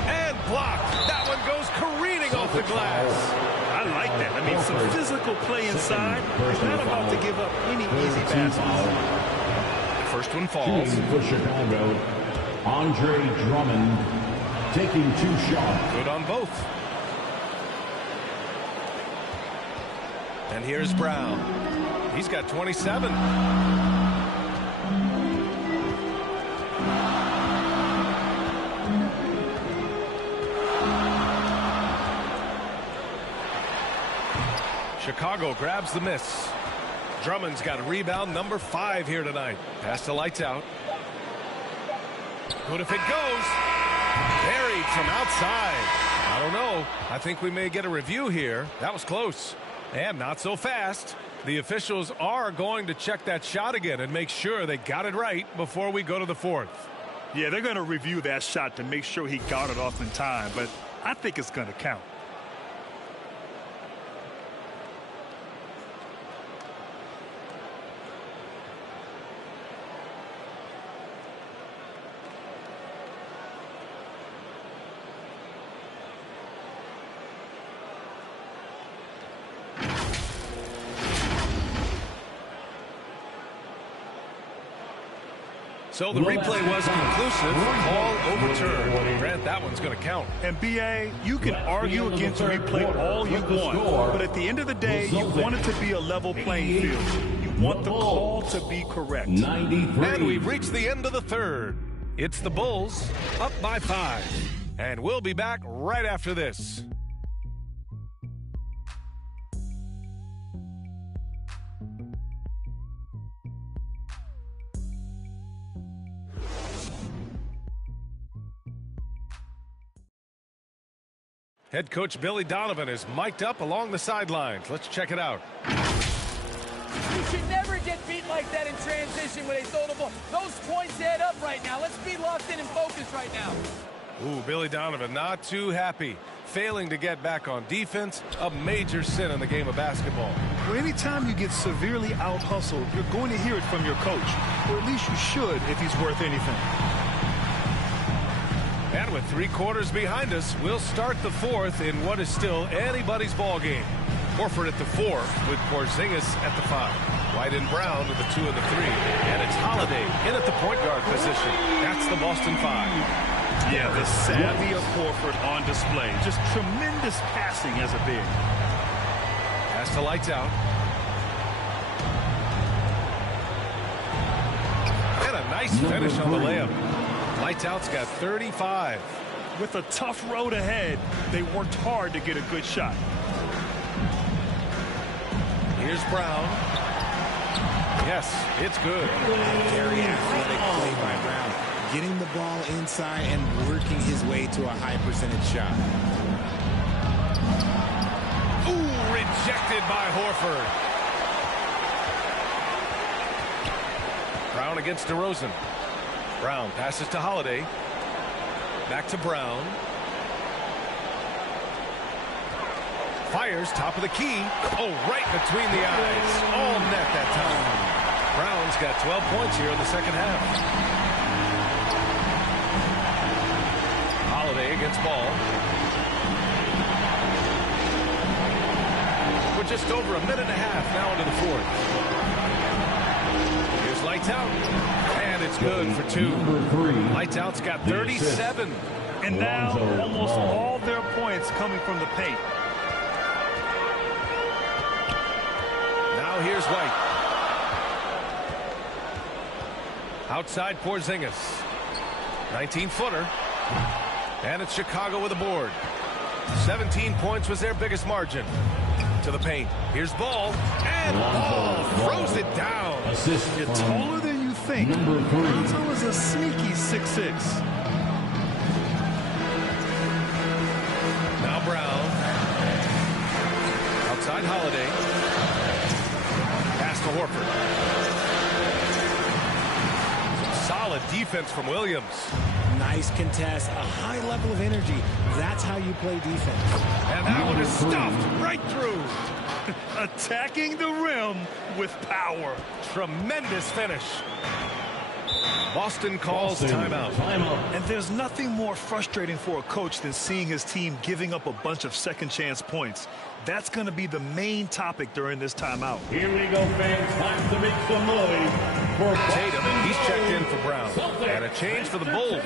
And blocked. That one goes careening off the glass. I like that. I mean, some physical play inside. Not about to give up any easy baskets. First one falls. For Chicago, Andre Drummond taking 2 shots. Good on both. And here's Brown. He's got 27. Chicago grabs the miss. Drummond's got rebound number 5 here tonight. Pass to Lights Out. Good if it goes. Buried from outside. I don't know. I think we may get a review here. That was close. And not so fast. The officials are going to check that shot again and make sure they got it right before we go to the fourth. Yeah, they're going to review that shot to make sure he got it off in time, but I think it's going to count. So the replay was conclusive. Call overturned. Grant, that one's going to count. And BA, you can argue against replay all you want, but at the end of the day, you want it to be a level playing field. You want the call to be correct. And we've reached the end of the third. It's the Bulls up by 5. And we'll be back right after this. Head coach Billy Donovan is mic'd up along the sidelines. Let's check it out. You should never get beat like that in transition when they throw the ball. Those points add up right now. Let's be locked in and focused right now. Ooh, Billy Donovan not too happy. Failing to get back on defense, a major sin in the game of basketball. Well, anytime you get severely out-hustled, you're going to hear it from your coach. Or at least you should if he's worth anything. And with 3 quarters behind us, we'll start the fourth in what is still anybody's ball game. Horford at the 4 with Porzingis at the 5. White and Brown with the 2 and the 3. And it's Holiday in at the point guard position. That's the Boston 5. Yeah, the savvy of Horford on display. Just tremendous passing as a big. Pass to Lights Out. And a nice finish on the layup. Lights Out's got 35. With a tough road ahead, they worked hard to get a good shot. Here's Brown. Yes, it's good. Very athletic play by Brown. Getting the ball inside and working his way to a high percentage shot. Ooh, rejected by Horford. Brown against DeRozan. Brown passes to Holiday. Back to Brown. Fires top of the key. Oh, right between the eyes. All net that time. Brown's got 12 points here in the second half. Holiday against Ball. We're just over a minute and a half now into the fourth. Here's Lights Out. And it's good for 2. Lights Out's got 37. And now almost all their points coming from the paint. Now here's White. Outside Porzingis. 19-footer. And it's Chicago with a board. 17 points was their biggest margin. To the paint. Here's Ball. And Ball throws it down. You're taller than you think. Lonzo is a sneaky 6'6". Now Brown. Outside Holiday. Pass to Horford. Solid defense from Williams. Nice contest, a high level of energy. That's how you play defense. And that one is stuffed right through. Attacking the rim with power. Tremendous finish. Boston calls timeout. And there's nothing more frustrating for a coach than seeing his team giving up a bunch of second chance points. That's going to be the main topic during this timeout. Here we go, fans. Time to make some noise for Tatum. He's checked in for Brown. And a change for the Bulls.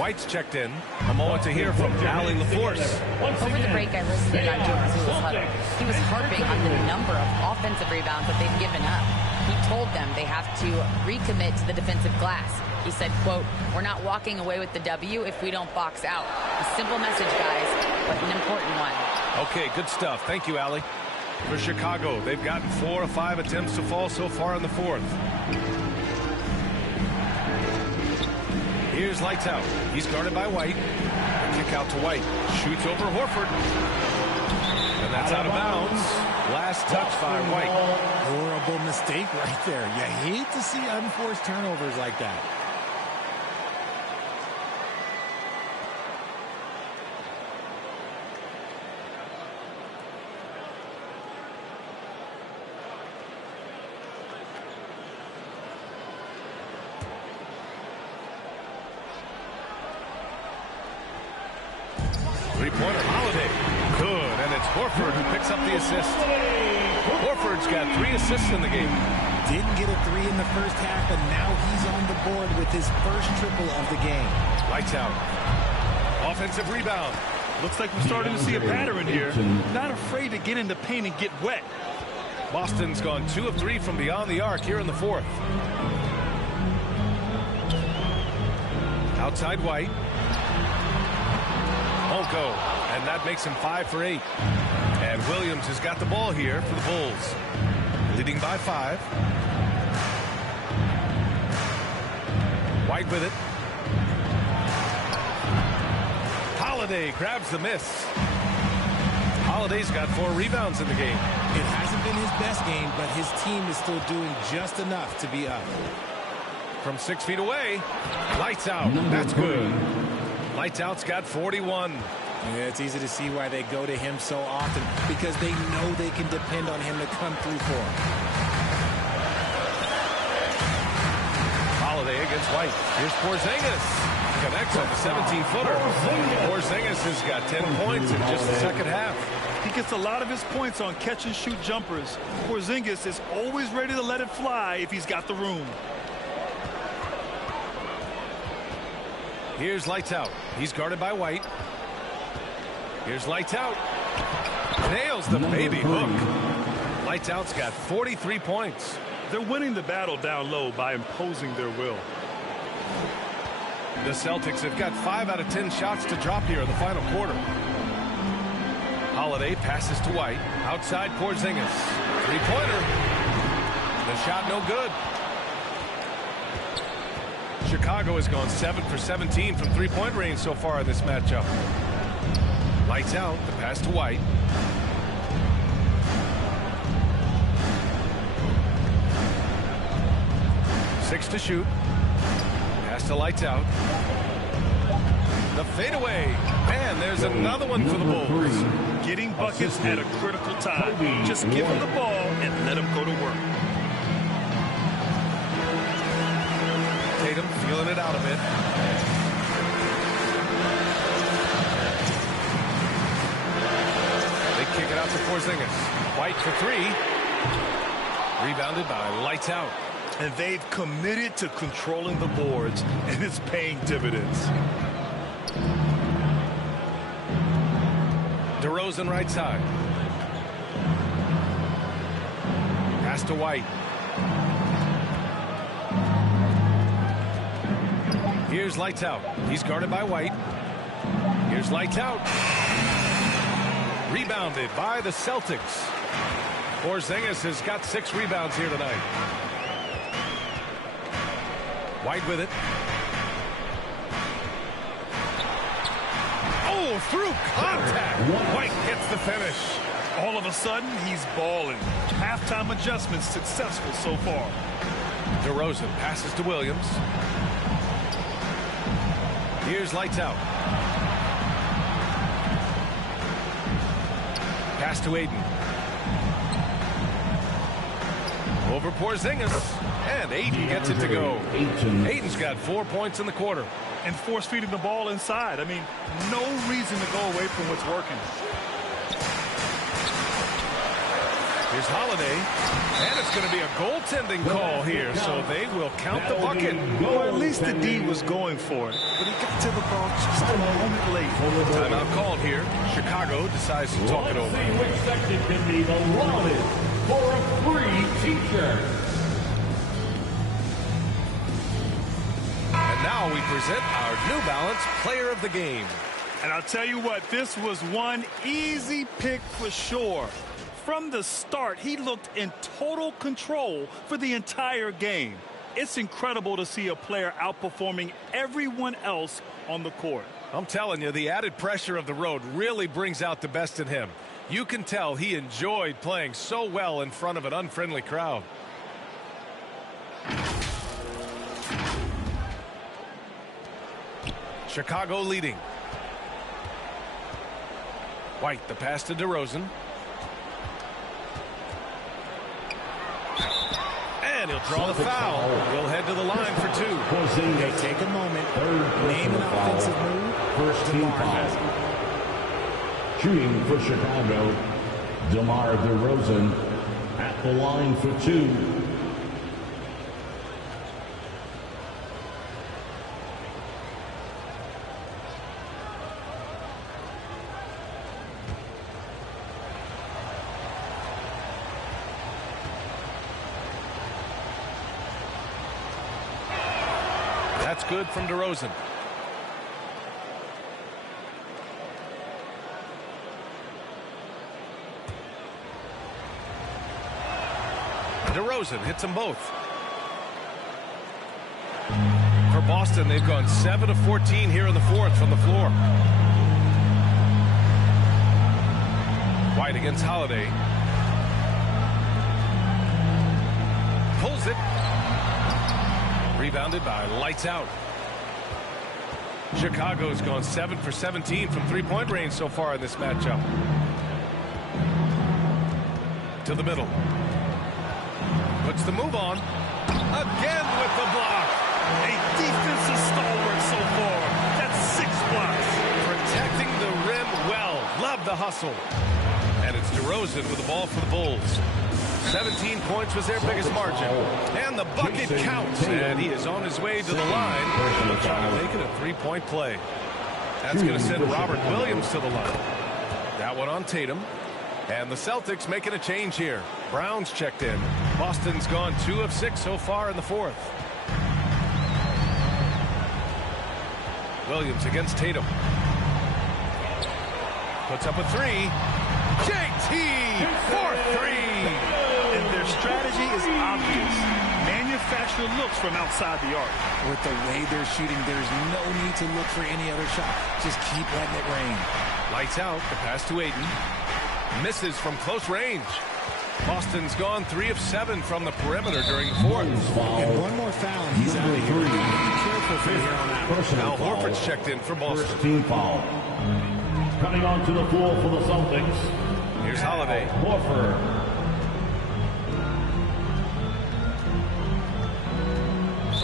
White's checked in. A moment to hear from Allie LaForce. Over the break, I listened to Dr. Mazzulla's huddle. He was harping on the number of offensive rebounds that they've given up. He told them they have to recommit to the defensive glass. He said, quote, "We're not walking away with the W if we don't box out." A simple message, guys, but an important one. Okay, good stuff. Thank you, Allie. For Chicago, they've gotten 4 of 5 attempts to fall so far in the fourth. Here's Lights Out. He's guarded by White. Kick out to White. Shoots over Horford. And that's out of bounds. Last touch by White. Horrible mistake right there. You hate to see unforced turnovers like that. Three-pointer Holiday. Good, and it's Horford who picks up the assist. Horford's got 3 assists in the game. Didn't get a 3 in the first half, and now he's on the board with his first triple of the game. Lights Out. Offensive rebound. Looks like we're starting to see a pattern here. Not afraid to get in the paint and get wet. Boston's gone 2 of 3 from beyond the arc here in the fourth. Outside White. Won't go, and that makes him 5 for 8. And Williams has got the ball here for the Bulls. Leading by 5. White with it. Holiday grabs the miss. Holiday's got 4 rebounds in the game. It hasn't been his best game, but his team is still doing just enough to be up. From 6 feet away, Lights Out. That's good. Lights Out's got 41. Yeah, it's easy to see why they go to him so often, because they know they can depend on him to come through for them. Holiday against White. Here's Porzingis. Connects on the 17-footer. Porzingis has got 10 points in just the second half. He gets a lot of his points on catch-and-shoot jumpers. Porzingis is always ready to let it fly if he's got the room. Here's Lights Out. He's guarded by White. Here's Lights Out. Nails the baby hook. Lights Out's got 43 points. They're winning the battle down low by imposing their will. The Celtics have got 5 out of 10 shots to drop here in the final quarter. Holiday passes to White. Outside Porzingis. Three-pointer. The shot no good. Chicago has gone 7 for 17 from three-point range so far in this matchup. Lights Out. The pass to White. Six to shoot. Pass to Lights Out. The fadeaway. And there's There's another one for the Bulls. Getting buckets at a critical time. Just give him the ball and let him go to work. Tatum feeling it out a bit. They kick it out to Porzingis. White for three. Rebounded by Lights Out. And they've committed to controlling the boards, and it's paying dividends. DeRozan right side. Pass to White. Here's Lights Out. He's guarded by White. Here's Lights Out. Rebounded by the Celtics. Porzingis has got 6 rebounds here tonight. White with it. Oh, through contact. White gets the finish. All of a sudden, he's balling. Halftime adjustments successful so far. DeRozan passes to Williams. Here's Lights Out. Pass to Aiden. Over Porzingis. And Aiden gets it to go. Aiden's got 4 points in the quarter. And force feeding the ball inside. I mean, no reason to go away from what's working. Here's Holiday. And it's going to be a goaltending call here, so they will count the bucket. Or at least the D was going for it. But he got to the ball just a moment late. Timeout called here. Chicago decides to talk it over. Which section can be the longest for a free t-shirt? And now we present our New Balance Player of the Game. And I'll tell you what, this was one easy pick for sure. From the start, he looked in total control for the entire game. It's incredible to see a player outperforming everyone else on the court. I'm telling you, the added pressure of the road really brings out the best in him. You can tell he enjoyed playing so well in front of an unfriendly crowd. Chicago leading. White, the pass to DeRozan. And he'll draw the foul. He'll head to the line for 2. They take a moment, name an offensive move. First team foul. Shooting for Chicago, DeMar DeRozan at the line for 2. That's good from DeRozan. DeRozan hits them both. For Boston, they've gone 7 of 14 here in the 4th from the floor. White against Holiday. Pulls it. Rebounded by Lights Out. Chicago's gone 7 for 17 from three-point range so far in this matchup. To the middle. Puts the move on. Again with the block. A defensive stalwart so far. That's 6 blocks. Protecting the rim well. Love the hustle. And it's DeRozan with the ball for the Bulls. 17 points was their biggest margin. And the bucket counts. And he is on his way to the line. Trying to make it a 3-point play. That's going to send Robert Williams to the line. That one on Tatum. And the Celtics making a change here. Brown's checked in. Boston's gone 2 of 6 so far in the 4th. Williams against Tatum. Puts up a 3. JT for 3. And their strategy is obvious. Manufacture looks from outside the arc. With the way they're shooting, there's no need to look for any other shot. Just keep letting it rain. Lights out. The pass to Aiden. Misses from close range. Boston's gone 3 of 7 from the perimeter during the 4th. And one more foul, and he's out of here. Be careful from here on out. Al Horford's checked in for Boston. First team foul. coming onto the floor for the Celtics. Here's Holiday. Horford.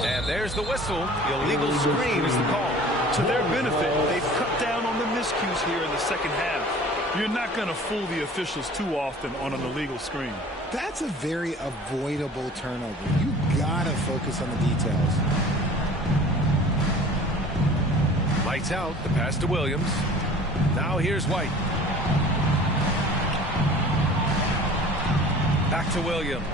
And there's the whistle. The illegal screen is the call. To their benefit, they've cut down on the miscues here in the second half. You're not going to fool the officials too often on an illegal screen. That's a very avoidable turnover. You got to focus on the details. Lights out. The pass to Williams. Now here's White. Back to Williams.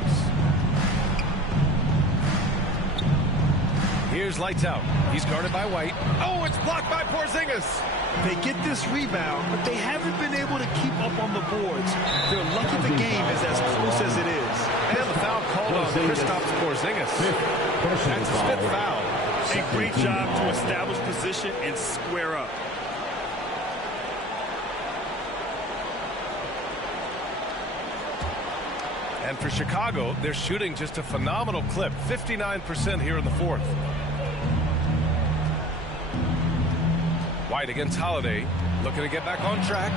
Here's lights out. He's guarded by White. Oh, it's blocked by Porzingis. They get this rebound, but they haven't been able to keep up on the boards. They're lucky the game is as close as it is. And the foul called on Kristaps Porzingis. That's his fifth foul. A great job to establish position and square up. And for Chicago, they're shooting just a phenomenal clip, 59% here in the fourth. White against Holiday, looking to get back on track.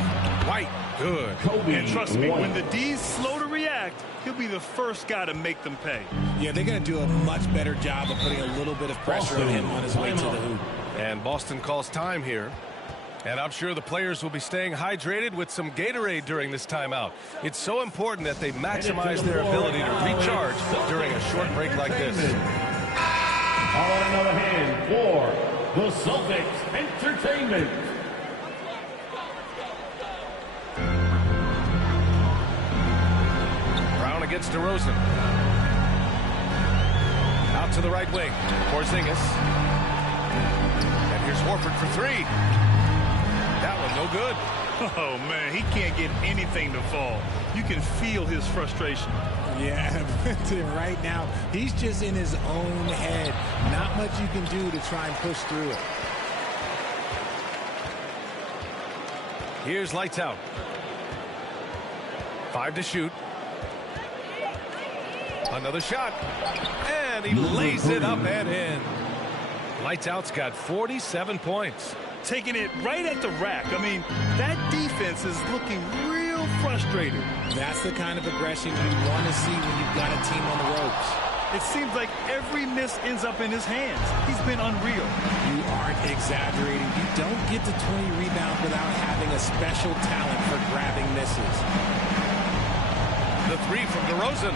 White, good. And trust me, when the D's slow to react, he'll be the first guy to make them pay. Yeah, they're going to do a much better job of putting a little bit of pressure on him on his way to the hoop. And Boston calls time here. And I'm sure the players will be staying hydrated with some Gatorade during this timeout. It's so important that they maximize their ability to recharge during a short break like this. All on another hand for the Celtics Entertainment. Brown against DeRozan. Out to the right wing. Porzingis. And here's Horford for three. That one no good. Oh, man, he can't get anything to fall. You can feel his frustration. Yeah, right now, he's just in his own head. Not much you can do to try and push through it. Here's lights out. 5 to shoot. Another shot. And he lays it up and in. Lights out's got 47 points. Taking it right at the rack. I mean, that defense is looking real frustrated. That's the kind of aggression you want to see when you've got a team on the ropes. It seems like every miss ends up in his hands. He's been unreal. You aren't exaggerating. You don't get to 20 rebounds without having a special talent for grabbing misses. The three from DeRozan.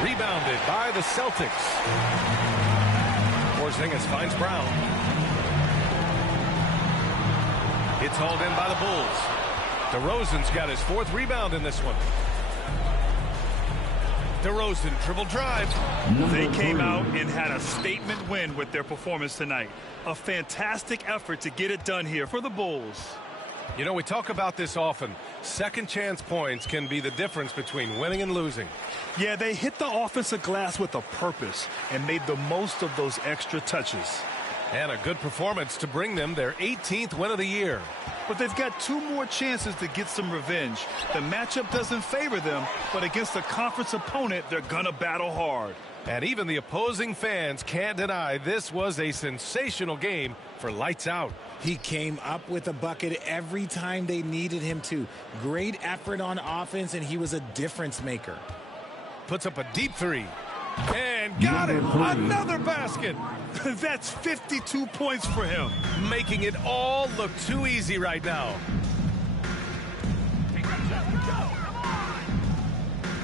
Rebounded by the Celtics. Porzingis finds Brown. It's hauled in by the Bulls. DeRozan's got his 4th rebound in this one. DeRozan dribble drive. They came out and had a statement win with their performance tonight. A fantastic effort to get it done here for the Bulls. You know, we talk about this often. Second chance points can be the difference between winning and losing. Yeah, they hit the offensive glass with a purpose and made the most of those extra touches. And a good performance to bring them their 18th win of the year. But they've got 2 more chances to get some revenge. The matchup doesn't favor them, but against a conference opponent, they're gonna battle hard. And even the opposing fans can't deny this was a sensational game for Lights Out. He came up with a bucket every time they needed him to. Great effort on offense, and he was a difference maker. Puts up a deep three. And got it! Another basket! That's 52 points for him. Making it all look too easy right now.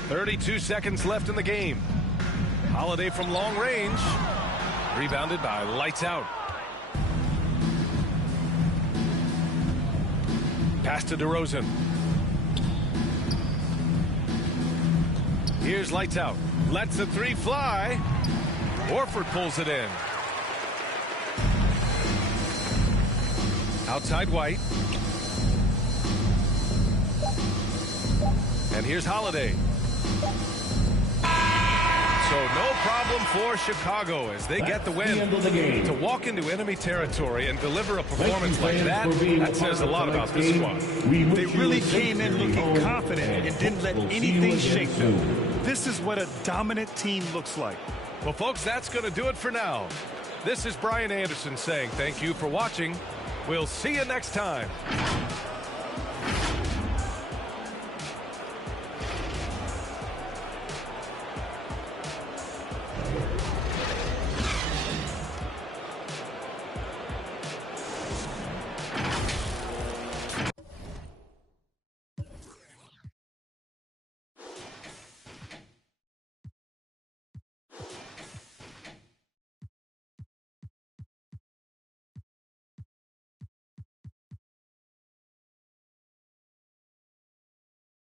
32 seconds left in the game. Holiday from long range. Rebounded by Lights Out. Pass to DeRozan. Here's Lights Out. Lets the three fly. Horford pulls it in. Outside White. And here's Holiday. So no problem for Chicago as they get the win. To walk into enemy territory and deliver a performance like that says a lot about this squad. They really came in looking confident and didn't let anything shake them. This is what a dominant team looks like. Well, folks, that's going to do it for now. This is Brian Anderson saying thank you for watching. We'll see you next time.